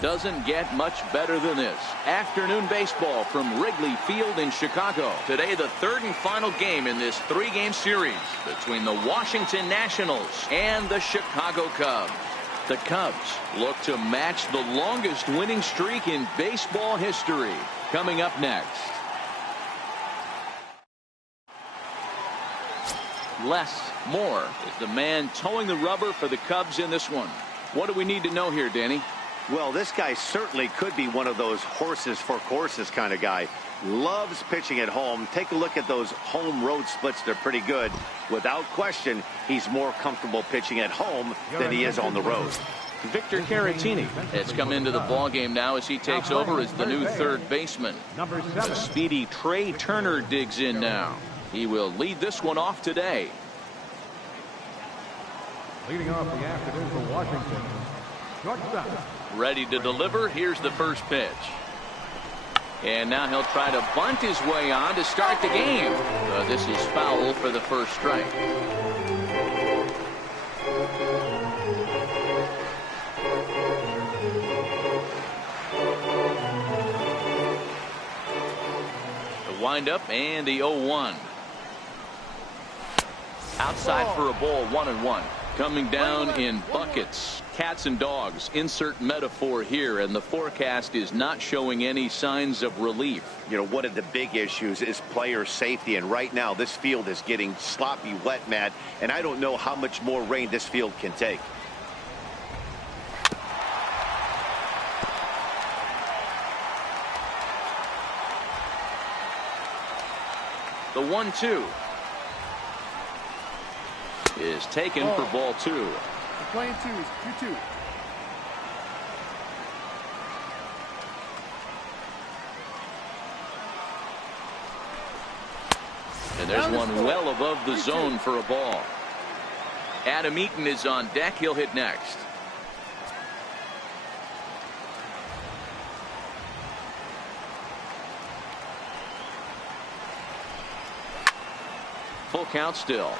Doesn't get much better than this. Afternoon baseball from Wrigley Field in Chicago. Today, the third and final game in this three-game series between the Washington Nationals and the Chicago Cubs. The Cubs look to match the longest winning streak in baseball history. Coming up next. Less, more is the man towing the rubber for the Cubs in this one. What do we need to know here, Danny? Well, this guy certainly could be one of those horses for courses kind of guy. Loves pitching at home. Take a look at those home road splits. They're pretty good. Without question, he's more comfortable pitching at home than he is on the road. Victor Caratini has come into the ballgame now as he takes over as the new third baseman. Speedy Trey Turner digs in now. He will lead this one off today. Leading off the afternoon for Washington, shortstop. Ready to deliver. Here's the first pitch. And now he'll try to bunt his way on to start the game. This is foul for the first strike. The windup and the 0-1. Outside for a ball, 1-1. Coming down in buckets. Cats and dogs. Insert metaphor here, and the forecast is not showing any signs of relief. You know, one of the big issues is player safety, and right now this field is getting sloppy wet, Matt, and I don't know how much more rain this field can take. The 1-2 is taken for ball 2. We're playing twos, 2-2. And there's one well above the zone for a ball. Adam Eaton is on deck. He'll hit next. Full count still.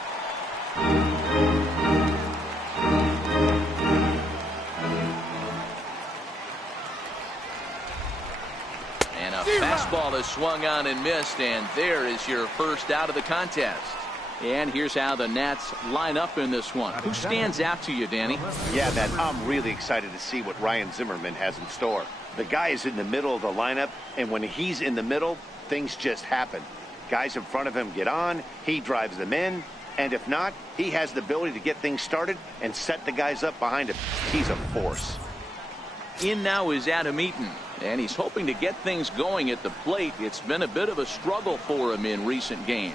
And a fastball is swung on and missed, and there is your first out of the contest. And here's how the Nats line up in this one. Who stands out to you, Danny? Yeah, man, I'm really excited to see what Ryan Zimmerman has in store. The guy is in the middle of the lineup, and when he's in the middle, things just happen. Guys in front of him get on, he drives them in, and if not, he has the ability to get things started and set the guys up behind him. He's a force. In now is Adam Eaton, and he's hoping to get things going at the plate. It's been a bit of a struggle for him in recent games.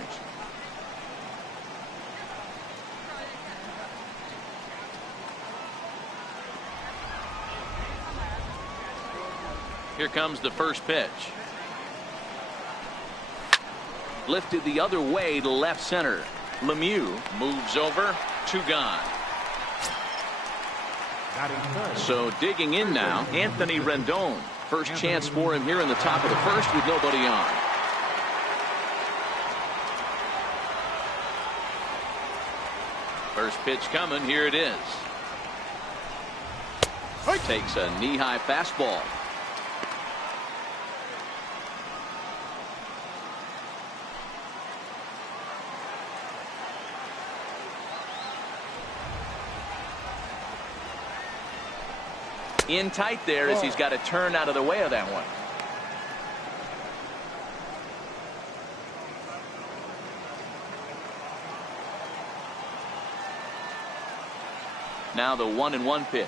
Here comes the first pitch. Lifted the other way to left center. Lemieux moves over, 2 gone. So digging in now, Anthony Rendon. First chance for him here in the top of the first with nobody on. First pitch coming. Here it is. Takes a knee-high fastball. In tight there as he's got to turn out of the way of that one. Now the 1-1 pitch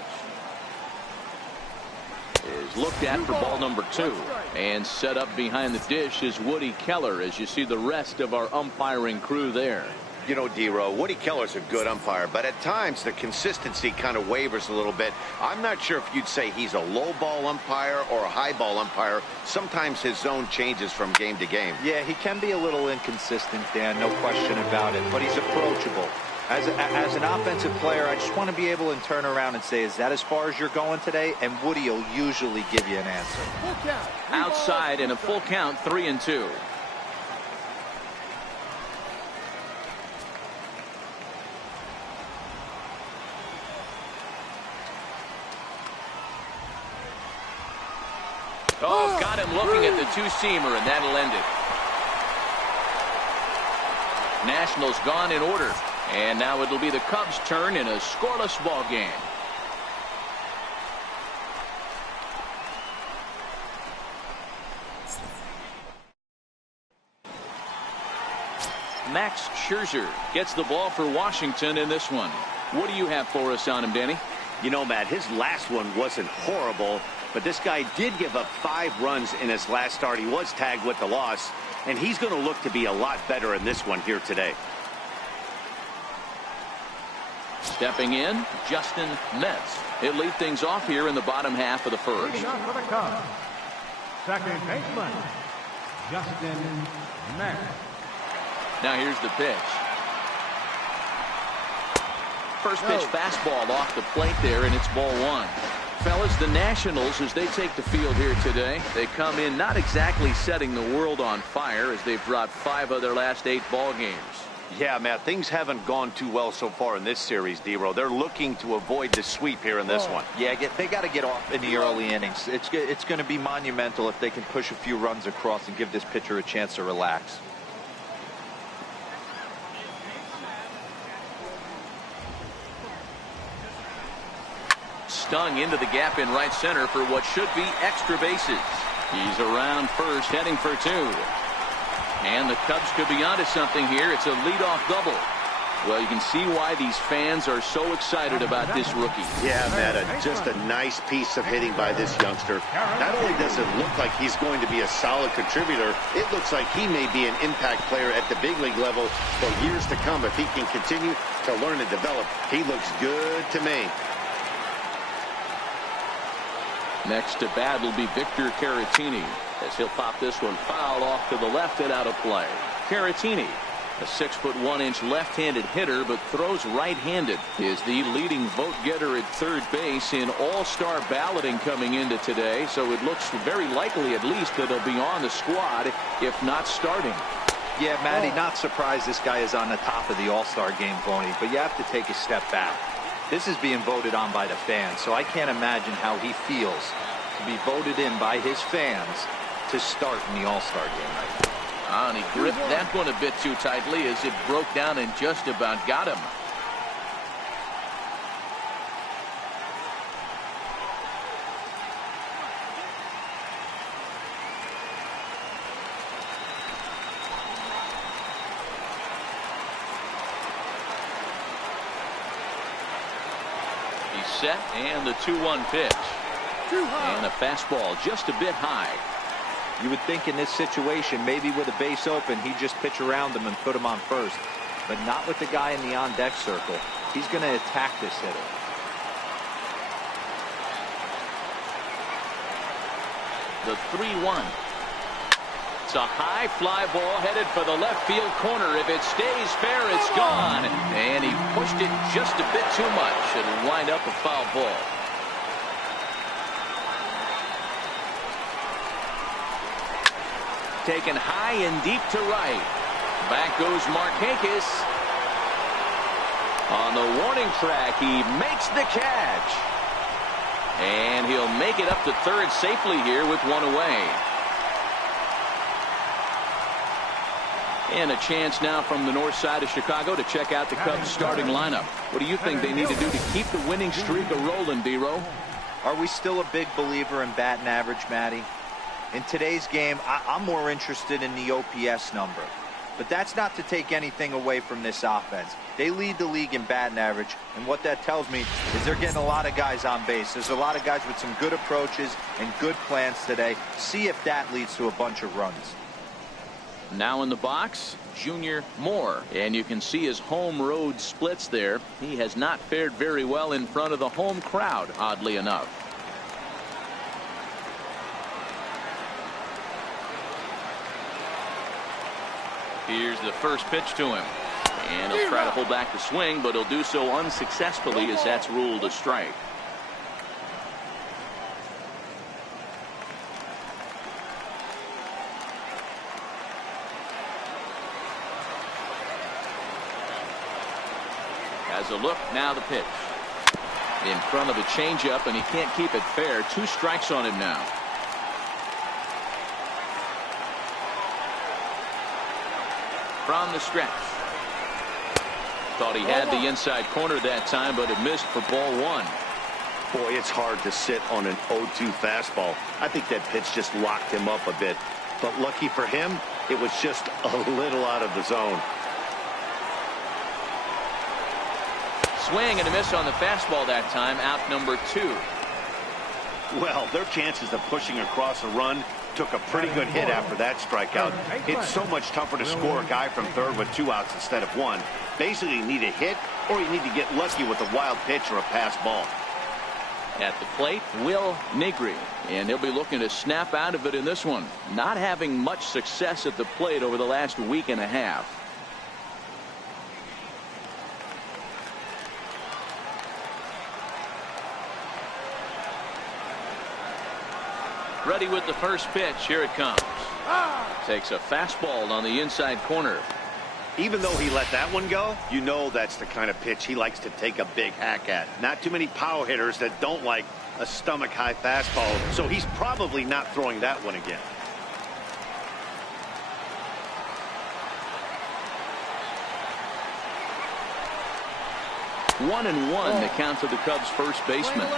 is looked at for ball number 2, and set up behind the dish is Woody Keller as you see the rest of our umpiring crew there. You know, D-Row, Woody Keller's a good umpire, but at times the consistency kind of wavers a little bit. I'm not sure if you'd say he's a low ball umpire or a high ball umpire. Sometimes his zone changes from game to game. Yeah, he can be a little inconsistent, Dan, no question about it, but he's approachable. As an offensive player, I just want to be able to turn around and say, is that as far as you're going today? And Woody will usually give you an answer. Outside in a full count, 3-2. him looking at the two-seamer, and that'll end it. Nationals gone in order. And now it'll be the Cubs' turn in a scoreless ball game. Max Scherzer gets the ball for Washington in this one. What do you have for us on him, Danny? You know, Matt, his last one wasn't horrible, but this guy did give up 5 runs in his last start. He was tagged with the loss, and he's going to look to be a lot better in this one here today. Stepping in, Justin Metz. He'll lead things off here in the bottom half of the first. Leading off for the Cubs, second baseman, Justin Metz. Now here's the pitch. First pitch fastball off the plate there, and it's ball 1. Fellas, the Nationals, as they take the field here today, they come in not exactly setting the world on fire as they've dropped 5 of their last 8 ball games. Yeah, Matt, things haven't gone too well so far in this series, D-Row. They're looking to avoid the sweep here in this one. Yeah, they got to get off in the early innings. It's going to be monumental if they can push a few runs across and give this pitcher a chance to relax. Stung into the gap in right center for what should be extra bases. He's around first, heading for 2. And the Cubs could be onto something here. It's a leadoff double. Well, you can see why these fans are so excited about this rookie. Yeah, Matt, just a nice piece of hitting by this youngster. Not only does it look like he's going to be a solid contributor, it looks like he may be an impact player at the big league level for years to come if he can continue to learn and develop. He looks good to me. Next to bat will be Victor Caratini, as he'll pop this one foul off to the left and out of play. Caratini, a 6'1" left-handed hitter, but throws right-handed, is the leading vote getter at third base in all-star balloting coming into today. So it looks very likely, at least, that he'll be on the squad, if not starting. Yeah, Matty, not surprised this guy is on the top of the all-star game voting, but you have to take a step back. This is being voted on by the fans, so I can't imagine how he feels to be voted in by his fans to start in the all-star game right now. And he gripped that one a bit too tightly as it broke down and just about got him. Set and the 2-1 pitch. And a fastball just a bit high. You would think in this situation, maybe with a base open, he'd just pitch around him and put him on first. But not with the guy in the on-deck circle. He's going to attack this hitter. The 3-1. It's a high fly ball headed for the left field corner. If it stays fair, it's gone. And he pushed it just a bit too much. It'll wind up a foul ball. Taken high and deep to right. Back goes Markakis. On the warning track, he makes the catch. And he'll make it up to third safely here with one away. And a chance now from the north side of Chicago to check out the Cubs starting lineup. What do you think they need to do to keep the winning streak a-rolling, D-Row? Are we still a big believer in batting average, Matty? In today's game, I'm more interested in the OPS number. But that's not to take anything away from this offense. They lead the league in batting average, and what that tells me is they're getting a lot of guys on base. There's a lot of guys with some good approaches and good plans today. See if that leads to a bunch of runs. Now in the box, Junior Moore. And you can see his home road splits there. He has not fared very well in front of the home crowd, oddly enough. Here's the first pitch to him. And he'll try to hold back the swing, but he'll do so unsuccessfully as that's ruled a strike. As a look, now the pitch. In front of the changeup, and he can't keep it fair. 2 strikes on him now. from the stretch. Thought he had the inside corner that time, but it missed for ball one. Boy, it's hard to sit on an 0-2 fastball. I think that pitch just locked him up a bit. But lucky for him, it was just a little out of the zone. Swing and a miss on the fastball that time. Out number 2. Well, their chances of pushing across a run took a pretty good hit after that strikeout. It's so much tougher to score a guy from third with 2 outs instead of 1. Basically, you need a hit or you need to get lucky with a wild pitch or a pass ball. At the plate, Will Negri, and he'll be looking to snap out of it in this one. Not having much success at the plate over the last week and a half. Ready with the first pitch. Here it comes. Takes a fastball on the inside corner. Even though he let that one go, you know that's the kind of pitch he likes to take a big hack at. Not too many power hitters that don't like a stomach-high fastball, so he's probably not throwing that one again. One and one, the count to the Cubs' first baseman.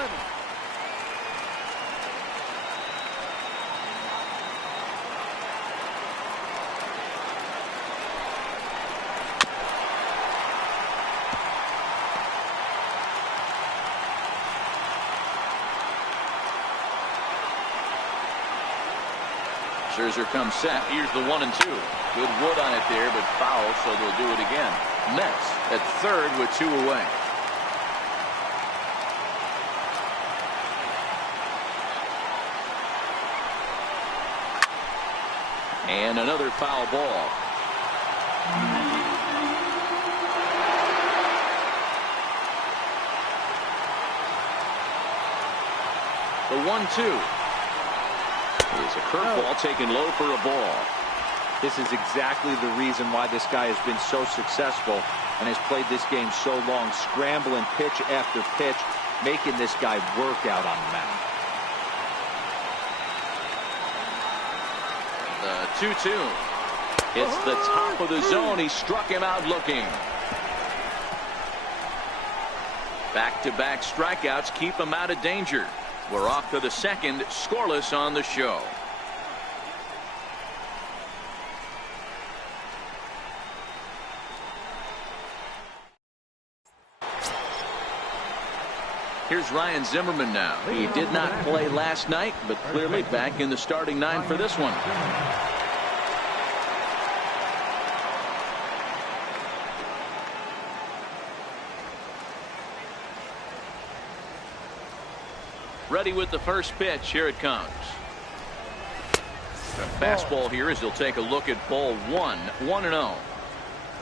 Scherzer comes set. Here's the 1 and 2. Good wood on it there, but foul, so they'll do it again. Mets at third with 2 away. And another foul ball. The 1-2. Is a curveball taken low for a ball. This is exactly the reason why this guy has been so successful and has played this game so long, scrambling pitch after pitch, making this guy work out on the mound. The 2-2. It's the top of the zone. He struck him out looking. Back-to-back strikeouts keep him out of danger. We're off to the second, scoreless on the show. Here's Ryan Zimmerman now. He did not play last night, but clearly back in the starting 9 for this one. Ready with the first pitch. Here it comes. A fastball here as he'll take a look at ball 1. 1-0.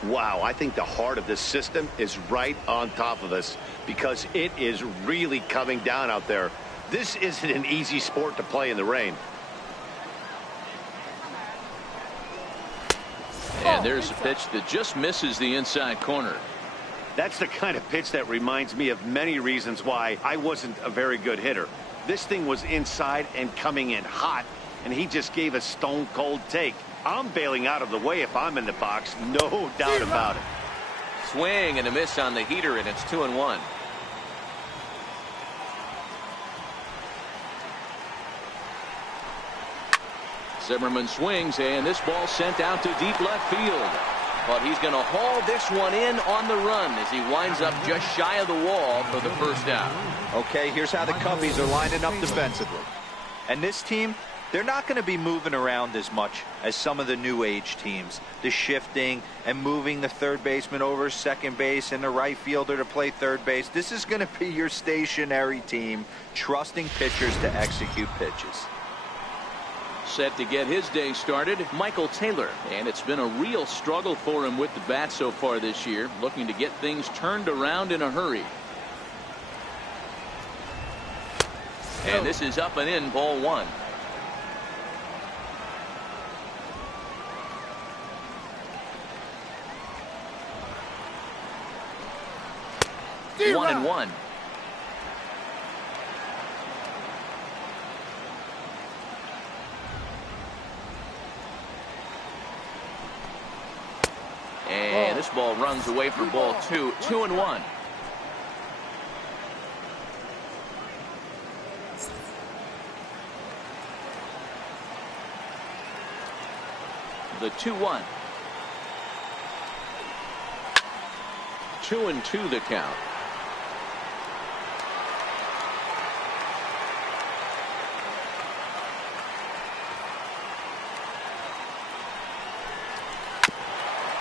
Wow, I think the heart of this system is right on top of us because it is really coming down out there. This isn't an easy sport to play in the rain. And there's a pitch that just misses the inside corner. That's the kind of pitch that reminds me of many reasons why I wasn't a very good hitter. This thing was inside and coming in hot, and he just gave a stone-cold take. I'm bailing out of the way if I'm in the box, no doubt about it. Swing and a miss on the heater, and it's 2-1. Zimmerman swings, and this ball sent out to deep left field. But he's going to haul this one in on the run as he winds up just shy of the wall for the first out. Okay, here's how the Cubbies are lining up defensively. And this team, they're not going to be moving around as much as some of the new age teams. The shifting and moving the third baseman over second base and the right fielder to play third base. This is going to be your stationary team, trusting pitchers to execute pitches. Set to get his day started, Michael Taylor. And it's been a real struggle for him with the bat so far this year, looking to get things turned around in a hurry. And this is up and in, ball 1. One and one. And this ball runs away for ball 2, 2-1. The 2-1. 2-2 the count.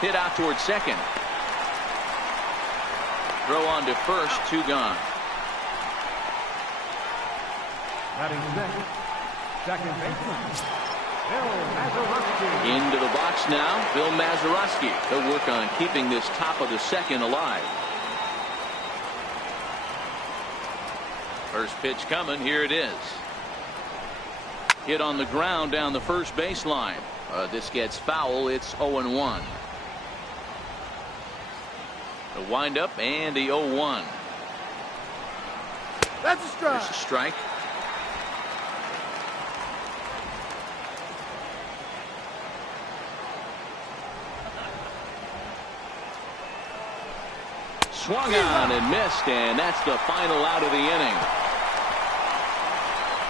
Hit out towards second. Throw on to first, 2 gone. Batting next, second baseman, Bill Mazeroski. Into the box now, Bill Mazeroski. He'll work on keeping this top of the second alive. First pitch coming, here it is. Hit on the ground down the first baseline. This gets foul, it's 0-1. The windup and the 0-1. That's a strike. There's a strike. Swung on and missed, and that's the final out of the inning.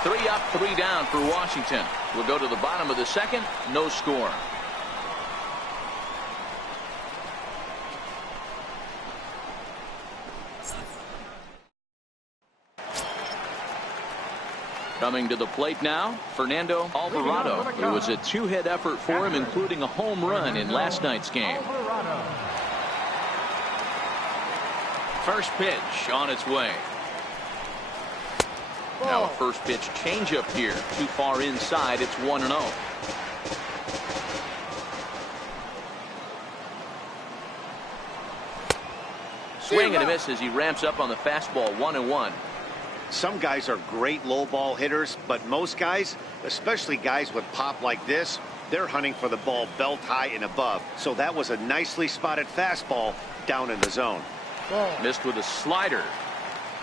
3 up, 3 down for Washington. We'll go to the bottom of the second, no score. Coming to the plate now, Fernando Alvarado. It was a 2-hit effort for him, including a home run in last night's game. First pitch on its way. Now a first pitch changeup here. Too far inside. It's 1-0. Swing and a miss as he ramps up on the fastball. 1-1. Some guys are great low ball hitters, but most guys, especially guys with pop like this, they're hunting for the ball belt high and above. So that was a nicely spotted fastball down in the zone. Missed with a slider.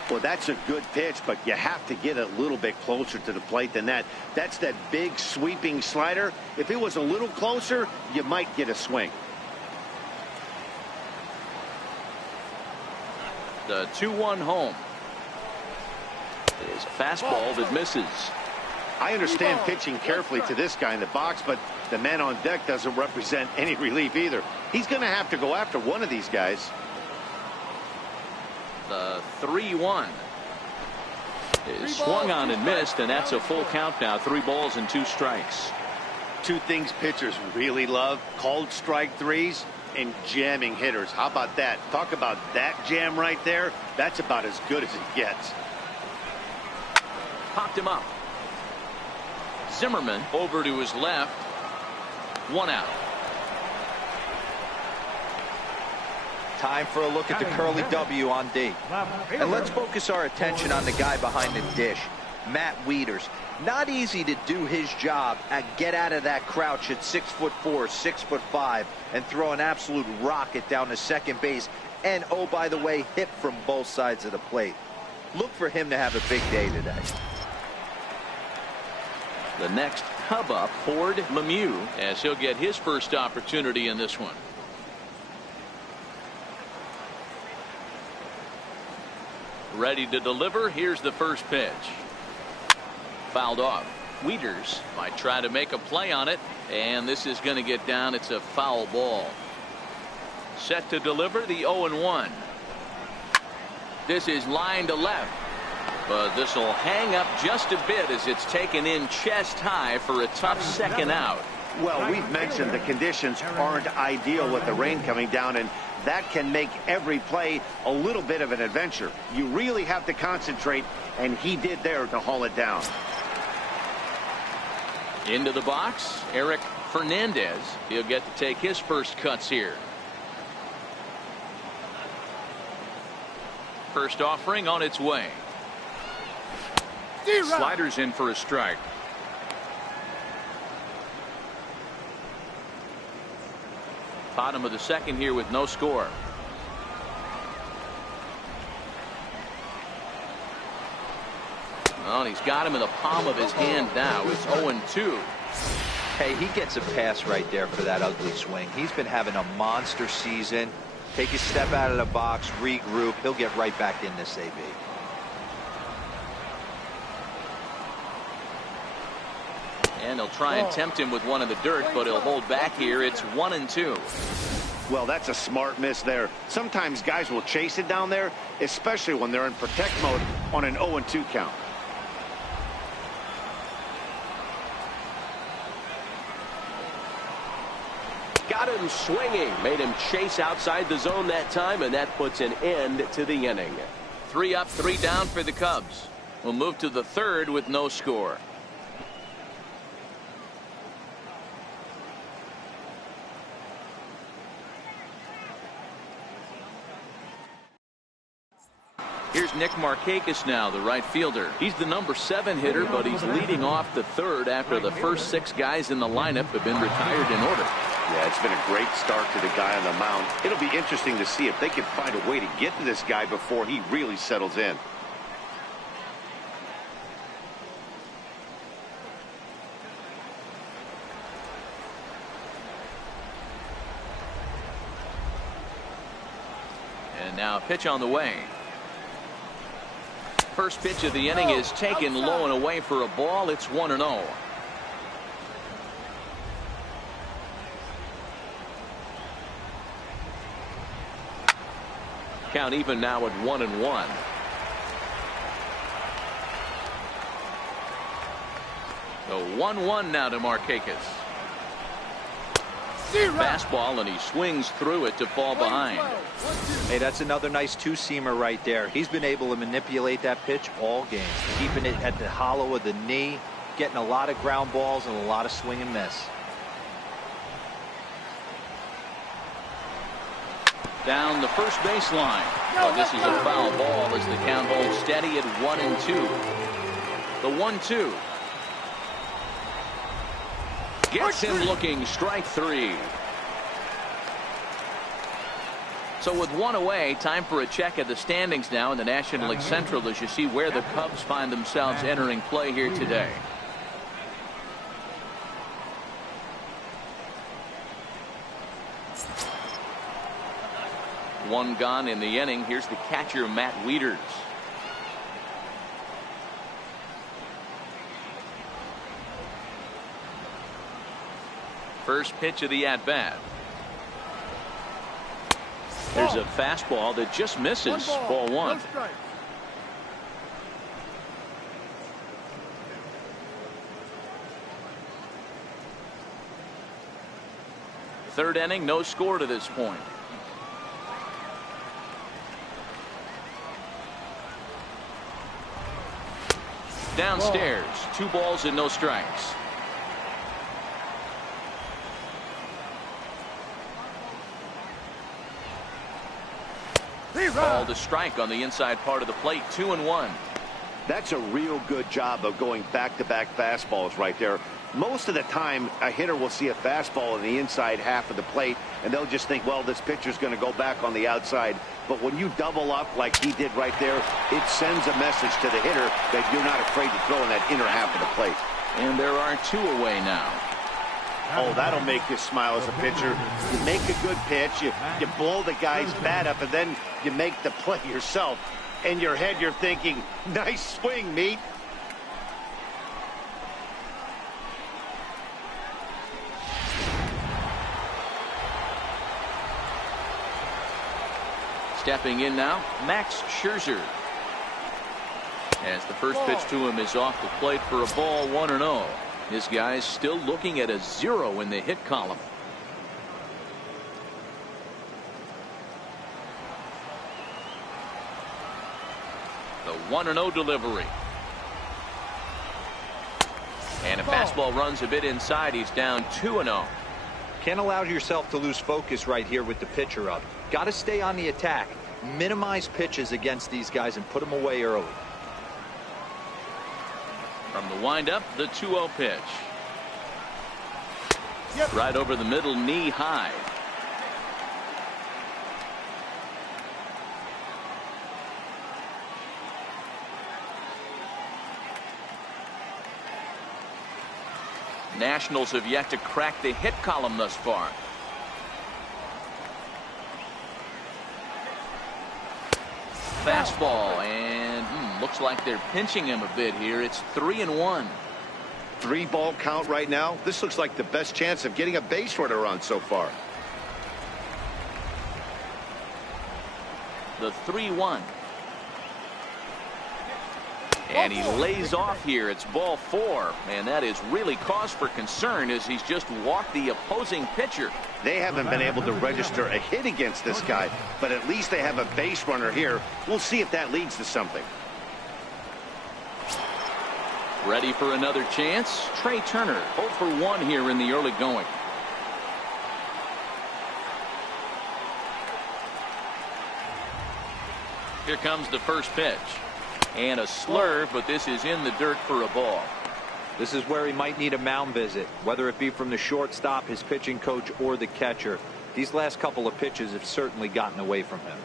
Well, that's a good pitch, but you have to get a little bit closer to the plate than that. That's that big sweeping slider. If it was a little closer, you might get a swing. The 2-1 home. Is a fastball that misses. I understand pitching carefully to this guy in the box, but the man on deck doesn't represent any relief either. He's going to have to go after one of these guys. The 3-1 is swung on and missed, and that's a full count now. 3 balls and 2 strikes. 2 things pitchers really love: called strike threes and jamming hitters. How about that? Talk about that jam right there. That's about as good as it gets. Popped him up. Zimmerman over to his left. 1 out. Time for a look at the curly W on D. And let's focus our attention on the guy behind the dish, Matt Wieters. Not easy to do his job at get out of that crouch at 6'4", 6'5", and throw an absolute rocket down to second base. And, oh, by the way, hit from both sides of the plate. Look for him to have a big day today. The next hub up, Ford Lemieux, as he'll get his first opportunity in this one. Ready to deliver. Here's the first pitch. Fouled off. Wieters might try to make a play on it, and this is going to get down. It's a foul ball. Set to deliver, the 0-1. This is line to left, but this will hang up just a bit as it's taken in chest high for a tough second out. Well, we've mentioned the conditions aren't ideal with the rain coming down, and that can make every play a little bit of an adventure. You really have to concentrate, and he did there to haul it down. Into the box, Eric Fernandez. He'll get to take his first cuts here. First offering on its way. Sliders in for a strike. Bottom of the second here with no score. Well, he's got him in the palm of his hand now. It's 0-2. Hey, he gets a pass right there for that ugly swing. He's been having a monster season. Take a step out of the box, regroup. He'll get right back in this AB. And he'll try and tempt him with one in the dirt, but he'll hold back here. It's 1-2. Well, that's a smart miss there. Sometimes guys will chase it down there, especially when they're in protect mode on an 0-2 count. Got him swinging. Made him chase outside the zone that time, and that puts an end to the inning. 3 up, 3 down for the Cubs. We'll move to the third with no score. Here's Nick Markakis now, the right fielder. He's the number 7 hitter, but he's leading off the third after the first 6 guys in the lineup have been retired in order. Yeah, it's been a great start to the guy on the mound. It'll be interesting to see if they can find a way to get to this guy before he really settles in. And now a pitch on the way. First pitch of the inning is taken low and away for a ball. It's 1-0. Count even now at 1-1. So 1-1 now to Markakis. Fastball, and he swings through it to fall behind. Hey, that's another nice two-seamer right there. He's been able to manipulate that pitch all game, keeping it at the hollow of the knee, getting a lot of ground balls and a lot of swing and miss. Down the first baseline. But this is a foul ball as the count holds steady at 1-2. The 1-2. Gets him looking, strike 3. So with 1 away, time for a check at the standings now in the National League Central as you see where the Cubs find themselves entering play here today. One gone in the inning. Here's the catcher, Matt Wieters. First pitch of the at-bat. There's a fastball that just misses. Ball 1. Third inning, no score to this point. Downstairs, 2 balls and no strikes. Called a strike on the inside part of the plate. 2-1. That's a real good job of going back-to-back fastballs right there. Most of the time, a hitter will see a fastball in the inside half of the plate, and they'll just think, well, this pitcher's going to go back on the outside. But when you double up like he did right there, it sends a message to the hitter that you're not afraid to throw in that inner half of the plate. And there are 2 away now. Oh, that'll make you smile as a pitcher. You make a good pitch, you blow the guy's bat up, and then you make the play yourself. In your head, you're thinking, nice swing, meat. Stepping in now, Max Scherzer. As the first pitch to him is off the plate for a ball. 1-0. This guy's still looking at a 0 in the hit column. The 1-0 delivery. And a fastball runs a bit inside. He's down 2-0. Can't allow yourself to lose focus right here with the pitcher up. Got to stay on the attack. Minimize pitches against these guys and put them away early. From the windup, the 2-0 pitch. Right over the middle, knee high. Nationals have yet to crack the hit column thus far. Fastball, and looks like they're pinching him a bit here. It's 3-1. 3-ball count right now. This looks like the best chance of getting a base runner on so far. The 3-1. And he lays off here. It's ball 4. And that is really cause for concern as he's just walked the opposing pitcher. They haven't been able to register a hit against this guy, but at least they have a base runner here. We'll see if that leads to something. Ready for another chance? Trey Turner 0 for 1 here in the early going. Here comes the first pitch. And a slurve, but this is in the dirt for a ball. This is where he might need a mound visit, whether it be from the shortstop, his pitching coach, or the catcher. These last couple of pitches have certainly gotten away from him.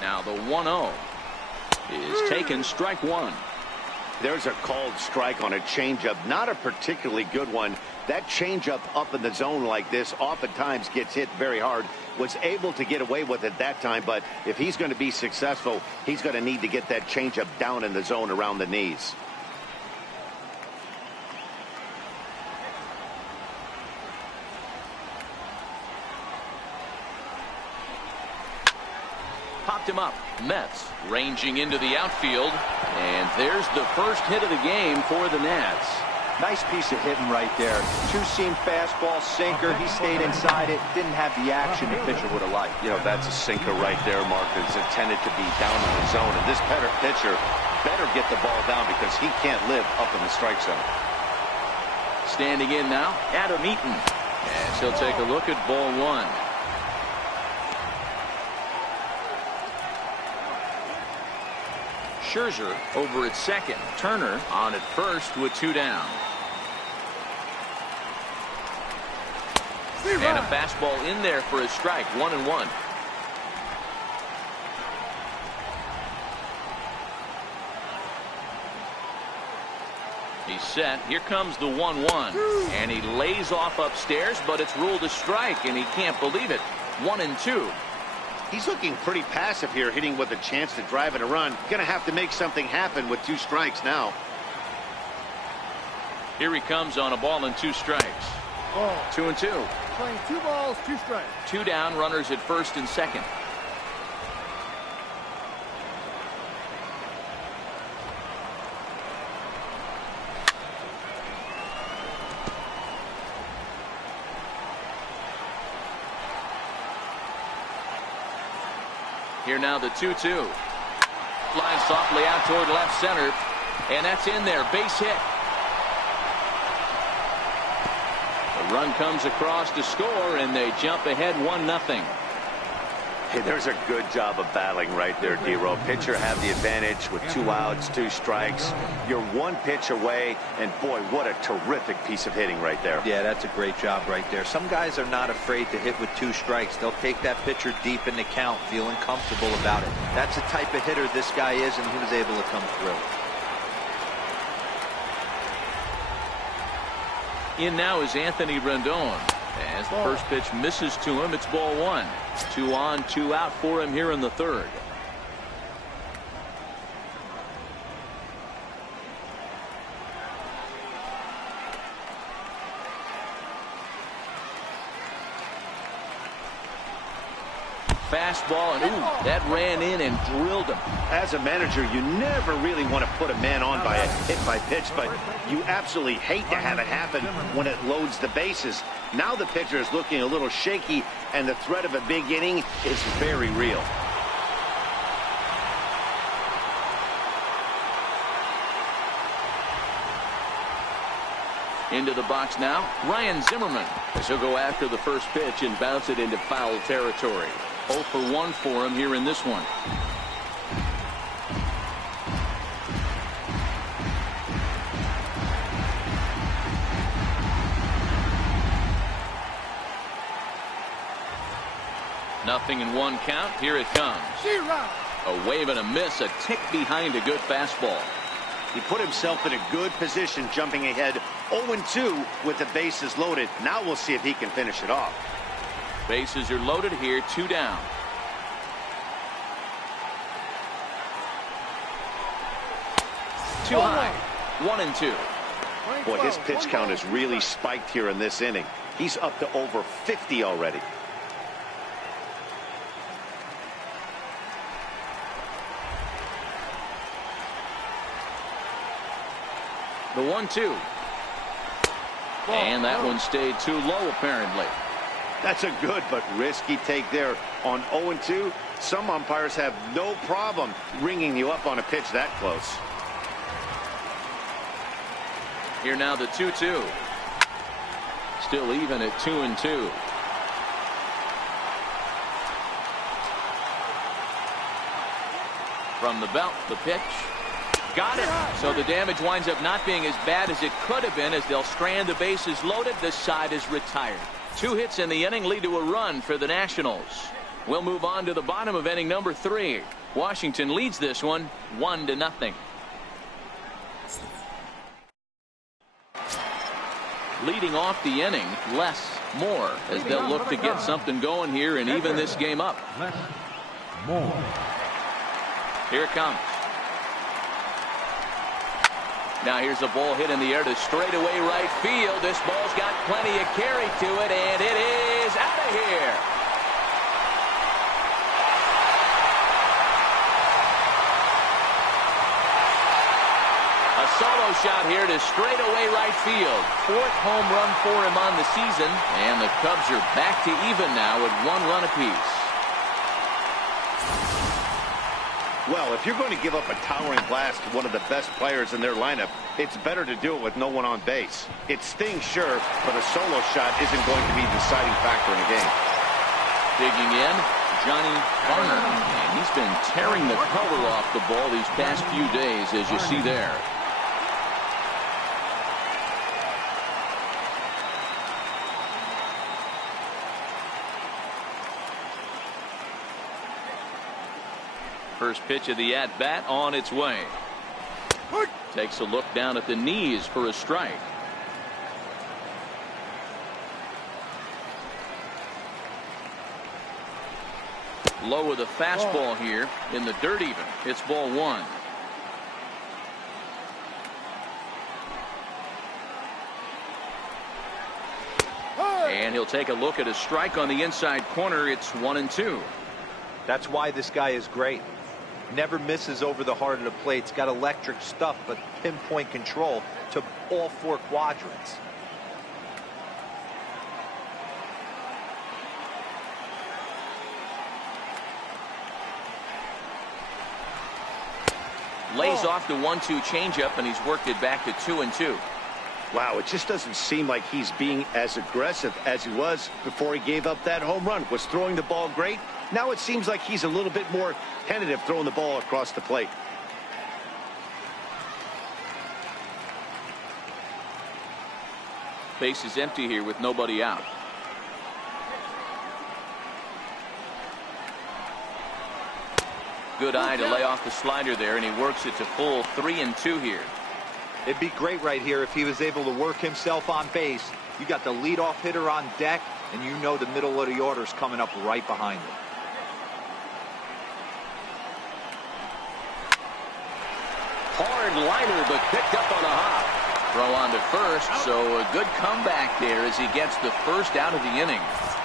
Now the 1-0 is taken, strike 1. There's a called strike on a changeup, not a particularly good one. That changeup up in the zone like this oftentimes gets hit very hard. Was able to get away with it that time, but if he's going to be successful, he's going to need to get that changeup down in the zone around the knees. Popped him up. Mets ranging into the outfield, and there's the first hit of the game for the Nats. Nice piece of hitting right there. Two-seam fastball, sinker. He stayed inside it. Didn't have the action the pitcher would have liked. You know, that's a sinker right there, Mark. It's intended to be down in the zone. And this pitcher better get the ball down because he can't live up in the strike zone. Standing in now, Adam Eaton. And he'll take a look at ball 1. Scherzer over at second. Turner on at first with 2 down. And a fastball in there for a strike. 1-1. He's set. Here comes the 1-1. And he lays off upstairs, but it's ruled a strike, and he can't believe it. 1-2. He's looking pretty passive here, hitting with a chance to drive and a run. Going to have to make something happen with 2 strikes now. Here he comes on a ball and 2 strikes. 2-2. Playing 2 balls, 2 strikes. 2 down, runners at first and second. Here now the 2-2. Flies softly out toward left center. And that's in there. Base hit. The run comes across to score, and they jump ahead 1-0. Hey, there's a good job of battling right there, D-Row. Pitcher have the advantage with 2 outs, 2 strikes. You're 1 pitch away, and boy, what a terrific piece of hitting right there. Yeah, that's a great job right there. Some guys are not afraid to hit with 2 strikes. They'll take that pitcher deep in the count, feeling comfortable about it. That's the type of hitter this guy is, and he was able to come through. In now is Anthony Rendon. As the first pitch misses to him, it's ball 1. 2 on, 2 out for him here in the 3rd. Fastball, and ooh, that ran in and drilled him. As a manager, you never really want to put a man on by a hit by pitch, but you absolutely hate to have it happen when it loads the bases. Now the pitcher is looking a little shaky, and the threat of a big inning is very real. Into the box now, Ryan Zimmerman, as he'll go after the first pitch and bounce it into foul territory. 0 for 1 for him here in this one. Nothing in 1 count. Here it comes. A wave and a miss, a tick behind a good fastball. He put himself in a good position, jumping ahead 0-2 with the bases loaded. Now we'll see if he can finish it off. Bases are loaded here, 2 down. Too high, 1-2. Boy, his pitch count is really spiked here in this inning. He's up to over 50 already. The 1-2. And that one stayed too low, apparently. That's a good but risky take there. On 0-2, some umpires have no problem ringing you up on a pitch that close. Here now the 2-2. Still even at 2-2. From the belt, the pitch. Got it. So the damage winds up not being as bad as it could have been, as they'll strand the bases loaded. This side is retired. 2 hits in the inning lead to a run for the Nationals. We'll move on to the bottom of inning number 3. Washington leads this one 1-0. Leading off the inning, less, more, as they'll look to get something going here and even this game up. Less, more. Here it comes. Now here's a ball hit in the air to straightaway right field. This ball's got plenty of carry to it, and it is out of here. A solo shot here to straightaway right field. 4th home run for him on the season, and the Cubs are back to even now at 1 run apiece. Well, if you're going to give up a towering blast to one of the best players in their lineup, it's better to do it with no one on base. It stings, sure, but a solo shot isn't going to be the deciding factor in a game. Digging in, Johnny Varner, and he's been tearing the cover off the ball these past few days, as you see there. First pitch of the at-bat on its way. Takes a look down at the knees for a strike. Low with a fastball here in the dirt even. It's ball 1. And he'll take a look at a strike on the inside corner. It's 1-2. That's why this guy is great. Never misses over the heart of the plate. He's got electric stuff, but pinpoint control to all 4 quadrants. Lays off the 1-2 changeup, and he's worked it back to 2-2. Wow, it just doesn't seem like he's being as aggressive as he was before he gave up that home run. Was throwing the ball great. Now it seems like he's a little bit more tentative throwing the ball across the plate. Base is empty here with nobody out. Good eye to lay off the slider there, and he works it to full 3-2 here. It'd be great right here if he was able to work himself on base. You got the leadoff hitter on deck, and you know the middle of the order's coming up right behind him. Hard liner, but picked up on a hop. Throw on to first, so a good comeback there as he gets the first out of the inning.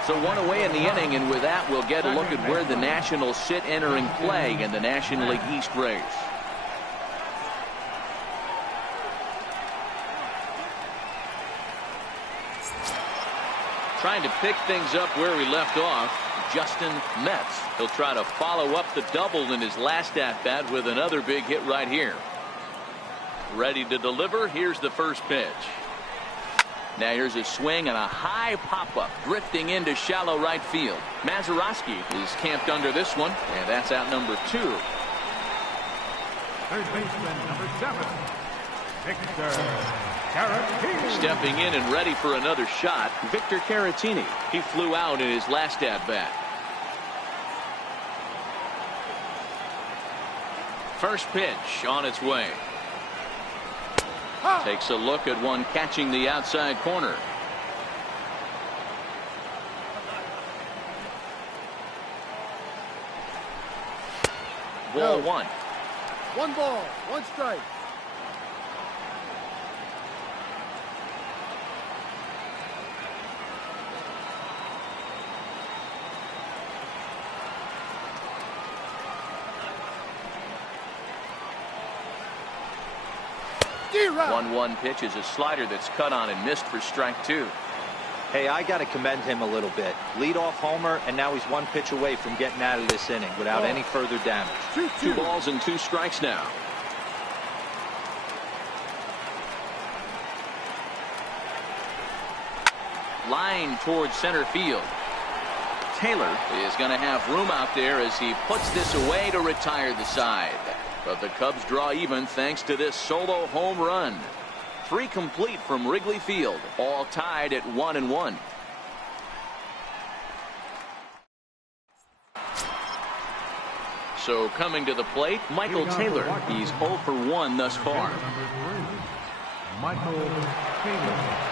So 1 away in the inning, and with that we'll get a look at where the Nationals sit entering play in the National League East race. Trying to pick things up where we left off, Justin Metz. He'll try to follow up the double in his last at-bat with another big hit right here. Ready to deliver. Here's the first pitch. Now here's a swing and a high pop-up drifting into shallow right field. Mazeroski is camped under this one, and that's out number 2. Third baseman, number 7, Victor Caratini. Stepping in and ready for another shot, Victor Caratini. He flew out in his last at-bat. First pitch on its way. Takes a look at one catching the outside corner. Ball one. 1 ball, 1 strike. D-Rock. 1-1 pitch is a slider that's cut on and missed for strike 2. Hey, I got to commend him a little bit. Leadoff homer, and now he's 1 pitch away from getting out of this inning without any further damage. 2 balls and 2 strikes now. Line towards center field. Taylor is going to have room out there as he puts this away to retire the side. But the Cubs draw even thanks to this solo home run. 3 complete from Wrigley Field, all tied at 1-1. So coming to the plate, Michael Taylor. He's 0 for 1 thus far. Michael Taylor.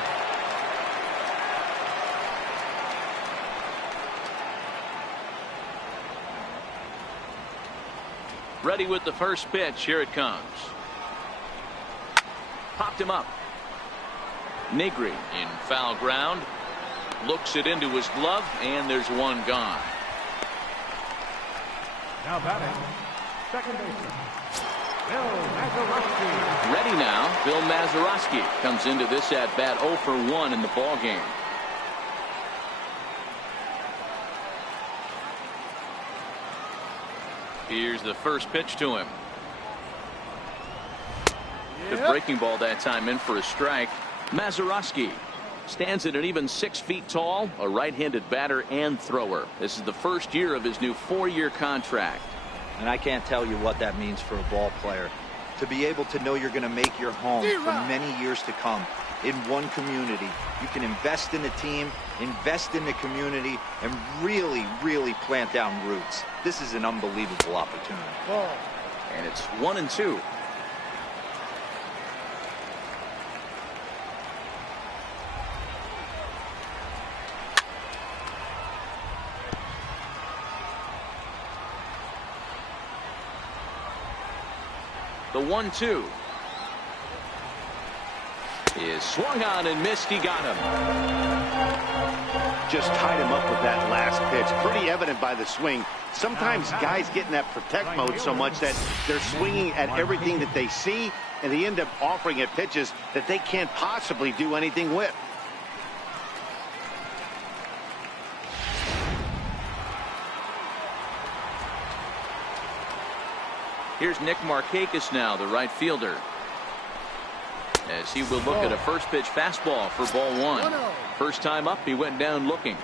Ready with the first pitch. Here it comes. Popped him up. Negri in foul ground. Looks it into his glove, and there's one gone. Now batting, second baseman, Bill Mazeroski. Ready now, Bill Mazeroski comes into this at bat 0 for 1 in the ball game. Here's the first pitch to him. Good breaking ball that time, in for a strike. Mazeroski stands at an even 6 feet tall, a right-handed batter and thrower. This is the first year of his new 4-year contract. And I can't tell you what that means for a ball player. To be able to know you're going to make your home for many years to come in one community. You can invest in the team, invest in the community, and really, really plant down roots. This is an unbelievable opportunity. And it's 1-2. The 1-2 is swung on and missed. He got him. Just tied him up with that last pitch. Pretty evident by the swing. Sometimes guys get in that protect mode so much that they're swinging at everything that they see, and they end up offering at pitches that they can't possibly do anything with. Here's Nick Markakis now, the right fielder, as he will look at a first pitch fastball for ball 1. First time up, he went down looking.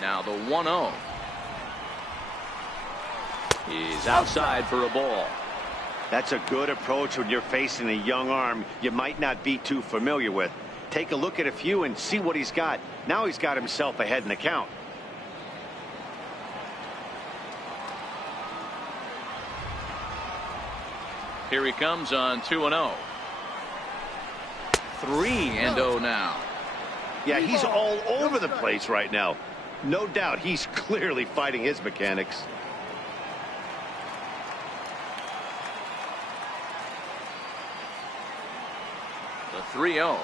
Now the 1-0 is outside for a ball. That's a good approach when you're facing a young arm you might not be too familiar with. Take a look at a few and see what he's got. Now he's got himself ahead in the count. Here he comes on 2-0. 3-0 now. Yeah, he's all over the place right now. No doubt he's clearly fighting his mechanics. The 3-0.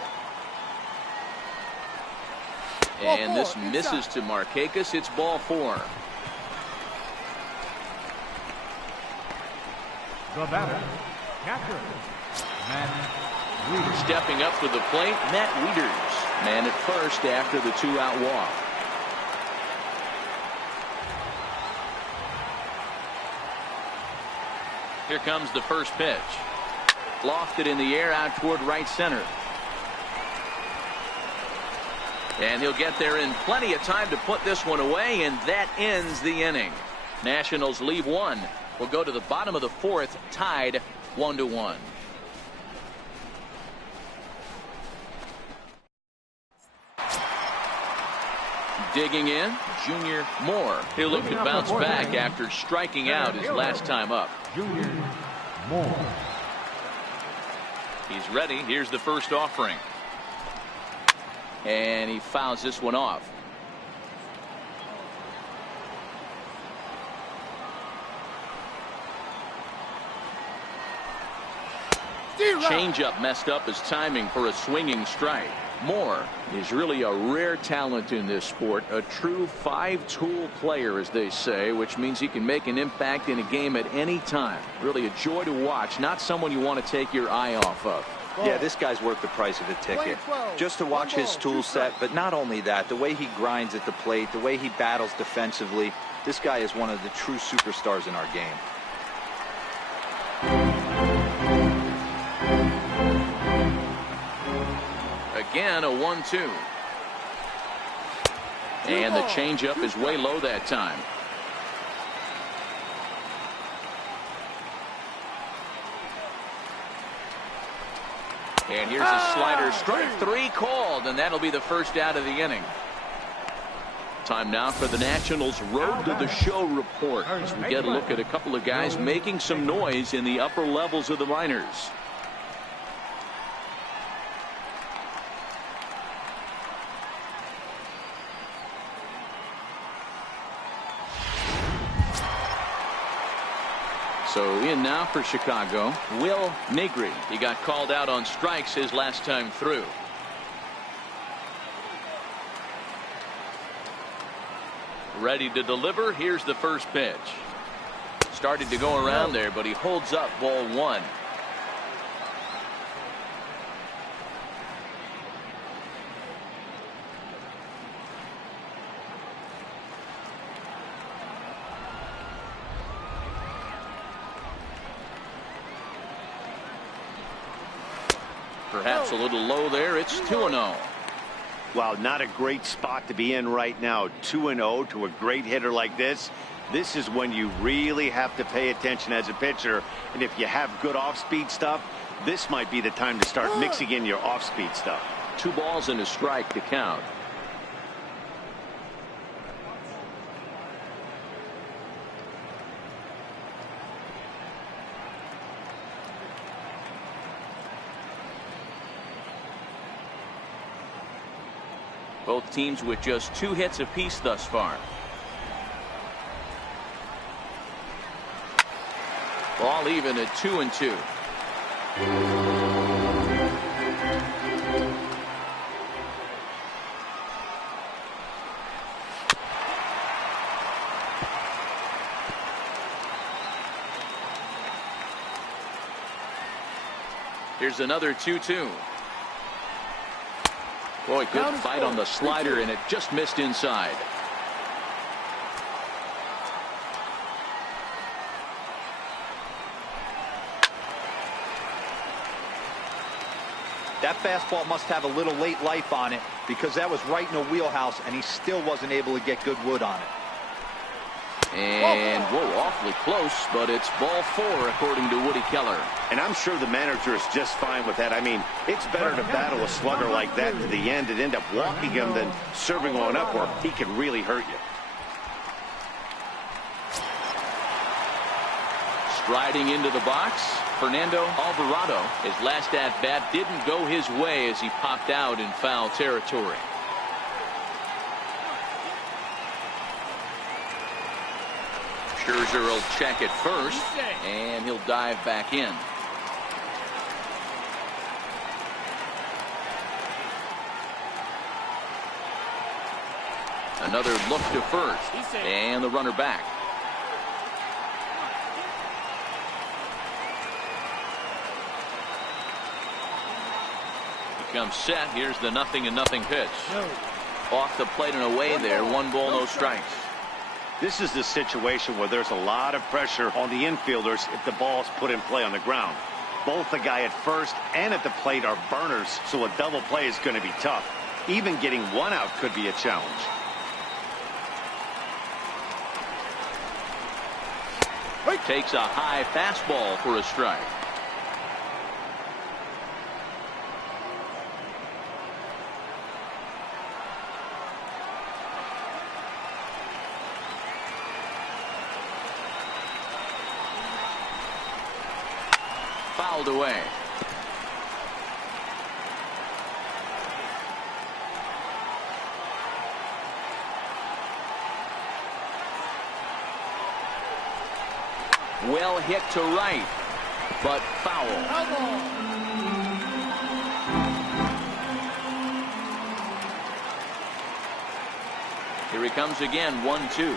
And this misses to Markakis. It's ball 4. The batter, catcher, Matt Wieters. Stepping up to the plate, Matt Wieters. Man at first after the 2-out walk. Here comes the first pitch. Lofted in the air out toward right center. And he'll get there in plenty of time to put this one away, and that ends the inning. Nationals leave 1. We'll go to the bottom of the 4th, tied 1-1. Digging in, Junior Moore. He'll look to bounce back after striking out his last time up. Junior Moore. He's ready. Here's the first offering. And he fouls this one off. Changeup messed up his timing for a swinging strike. Moore is really a rare talent in this sport, a true five-tool player, as they say, which means he can make an impact in a game at any time. Really a joy to watch, not someone you want to take your eye off of. Yeah, this guy's worth the price of a ticket. Just to watch his tool set, but not only that, the way he grinds at the plate, the way he battles defensively, this guy is one of the true superstars in our game. Again, a 1-2. And the changeup is way low that time. And here's a slider. Strike three called, and that'll be the first out of the inning. Time now for the Nationals' Road to the Show report, as we get a look at a couple of guys making some noise in the upper levels of the minors. So in now for Chicago, Will Negri. He got called out on strikes his last time through. Ready to deliver. Here's the first pitch. Started to go around there, but he holds up ball one. Perhaps a little low there. It's 2-0. Well, not a great spot to be in right now. 2-0 to a great hitter like this. This is when you really have to pay attention as a pitcher. And if you have good off-speed stuff, this might be the time to start mixing in your off-speed stuff. 2 balls and a strike to count. Both teams with just 2 hits apiece thus far. Ball even at 2-2. Here's another 2-2. Boy, good fight on the slider, and it just missed inside. That fastball must have a little late life on it, because that was right in the wheelhouse, and he still wasn't able to get good wood on it. And, whoa, awfully close, but it's ball 4, according to Woody Keller. And I'm sure the manager is just fine with that. I mean, it's better to battle a slugger like that to the end and end up walking him than serving on up where he can really hurt you. Striding into the box, Fernando Alvarado. His last at-bat didn't go his way as he popped out in foul territory. Scherzer will check it first, and he'll dive back in. Another look to first, and the runner back. He comes set. Here's the 0-0 pitch. Off the plate and away there. 1 ball, no strikes. This is the situation where there's a lot of pressure on the infielders if the ball's put in play on the ground. Both the guy at first and at the plate are burners, so a double play is going to be tough. Even getting 1 out could be a challenge. Takes a high fastball for a strike. fouled away. Well hit to right, but foul. Here he comes again, 1-2.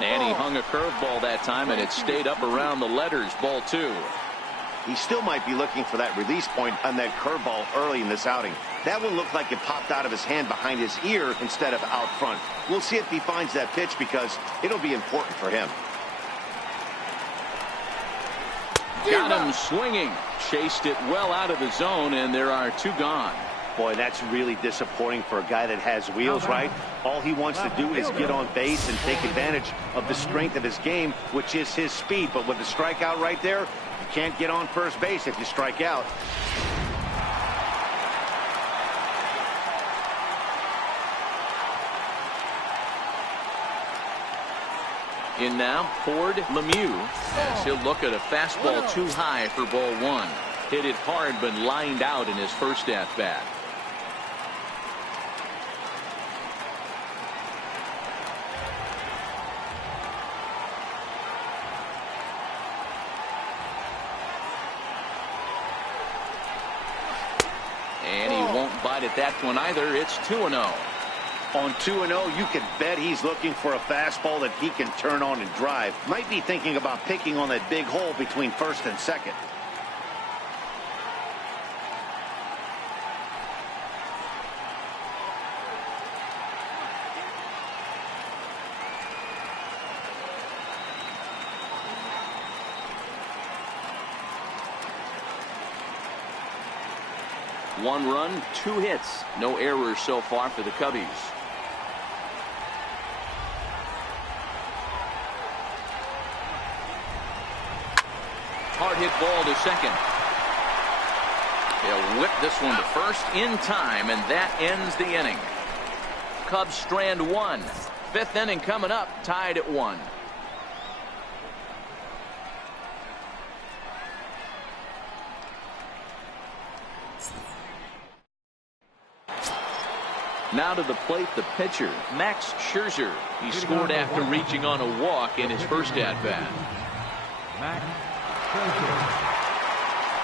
And he hung a curveball that time, and it stayed up around the letters, ball 2. He still might be looking for that release point on that curveball early in this outing. That one looked like it popped out of his hand behind his ear instead of out front. We'll see if he finds that pitch because it'll be important for him. Got him swinging. Chased it well out of the zone, and there are 2 gone. Boy, that's really disappointing for a guy that has wheels, right? All he wants to do is get on base and take advantage of the strength of his game, which is his speed. But with the strikeout right there, you can't get on first base if you strike out. In now, Ford Lemieux, as he'll look at a fastball too high for ball 1. Hit it hard, but lined out in his first at-bat. And he won't bite at that one either. It's 2-0. On 2-0, you can bet he's looking for a fastball that he can turn on and drive. Might be thinking about picking on that big hole between first and second. One run, 2 hits. No errors so far for the Cubbies. Hard hit ball to second. They'll whip this one to first in time, and that ends the inning. Cubs strand 1. 5th inning coming up, tied at 1. Now to the plate, the pitcher, Max Scherzer. He scored after reaching on a walk in his first at-bat.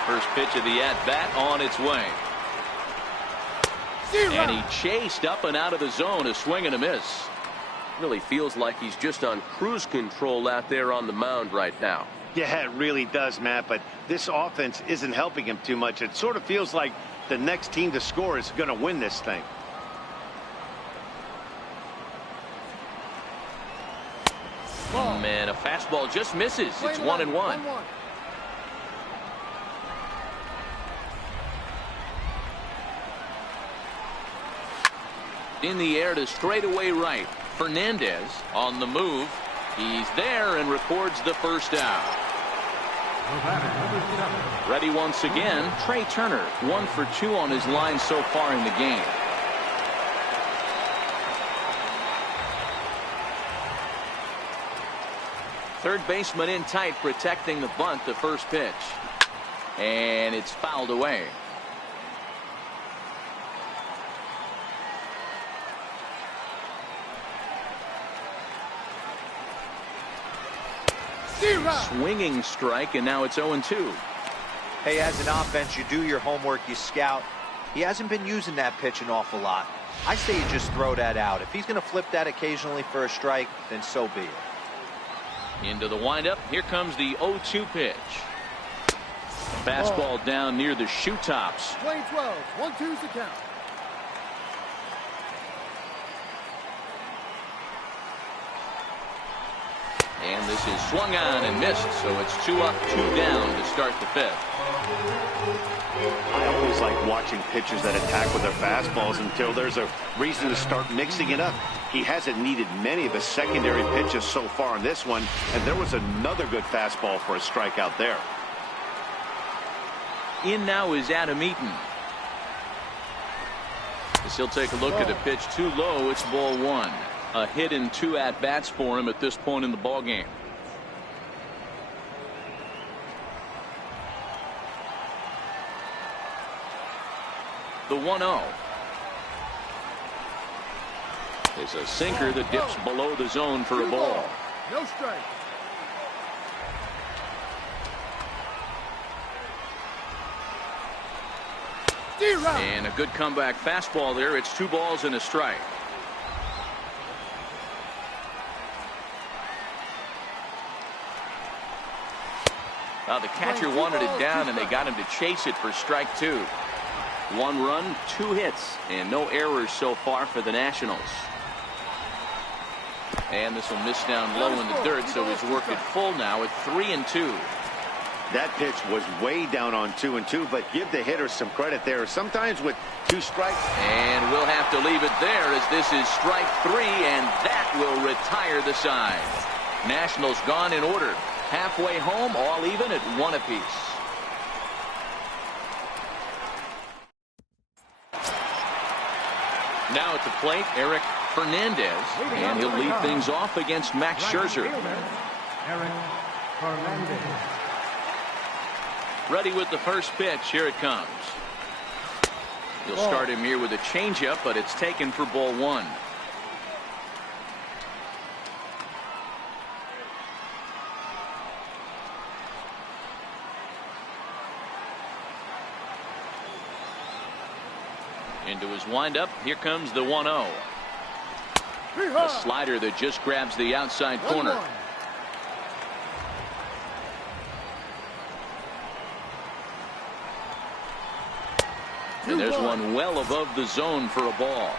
First pitch of the at-bat on its way. And he chased up and out of the zone, a swing and a miss. Really feels like he's just on cruise control out there on the mound right now. Yeah, it really does, Matt, but this offense isn't helping him too much. It sort of feels like the next team to score is going to win this thing. Oh, man, a fastball just misses. It's 1-1. In the air to straightaway right. Fernandez on the move. He's there and records the first out. Ready once again, Trey Turner. 1 for 2 on his line so far in the game. Third baseman in tight, protecting the bunt, the first pitch. And it's fouled away. Swinging strike, and now it's 0-2. Hey, as an offense, you do your homework, you scout. He hasn't been using that pitch an awful lot. I say you just throw that out. If he's going to flip that occasionally for a strike, then so be it. Into the windup. Here comes the 0-2 pitch. Fastball down near the shoe tops. Play 12. 1-2's the count. And this is swung on and missed, so it's 2 up, 2 down to start the 5th. I always like watching pitchers that attack with their fastballs until there's a reason to start mixing it up. He hasn't needed many of his secondary pitches so far in this one, and there was another good fastball for a strikeout there. In now is Adam Eaton. As he'll take a look at a pitch too low, it's ball 1. A hit and 2 at-bats for him at this point in the ballgame. the 1-0. It's a sinker that dips below the zone for a ball. No strike. And a good comeback fastball there. It's 2 balls and a strike. The catcher wanted it down, and they got him to chase it for strike 2. 1 run, 2 hits, and no errors so far for the Nationals. And this will miss down low in the dirt, so he's worked it full now at 3-2. That pitch was way down on 2-2, but give the hitter some credit there. Sometimes with 2 strikes. And we'll have to leave it there, as this is strike 3, and that will retire the side. Nationals gone in order. Halfway home, all even at 1 apiece. Now at the plate, Eric Fernandez, and he'll lead things off against Max Scherzer. Eric Fernandez. Ready with the first pitch. Here it comes. He'll start him here with a changeup, but it's taken for ball 1. Into his windup. Here comes the 1-0. A slider that just grabs the outside corner. And there's one well above the zone for a ball.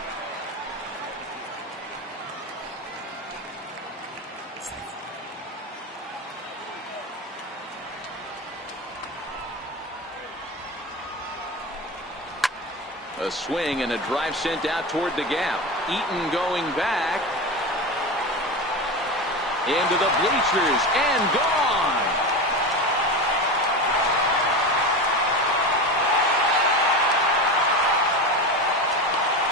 A swing and a drive sent out toward the gap. Eaton going back into the bleachers and gone.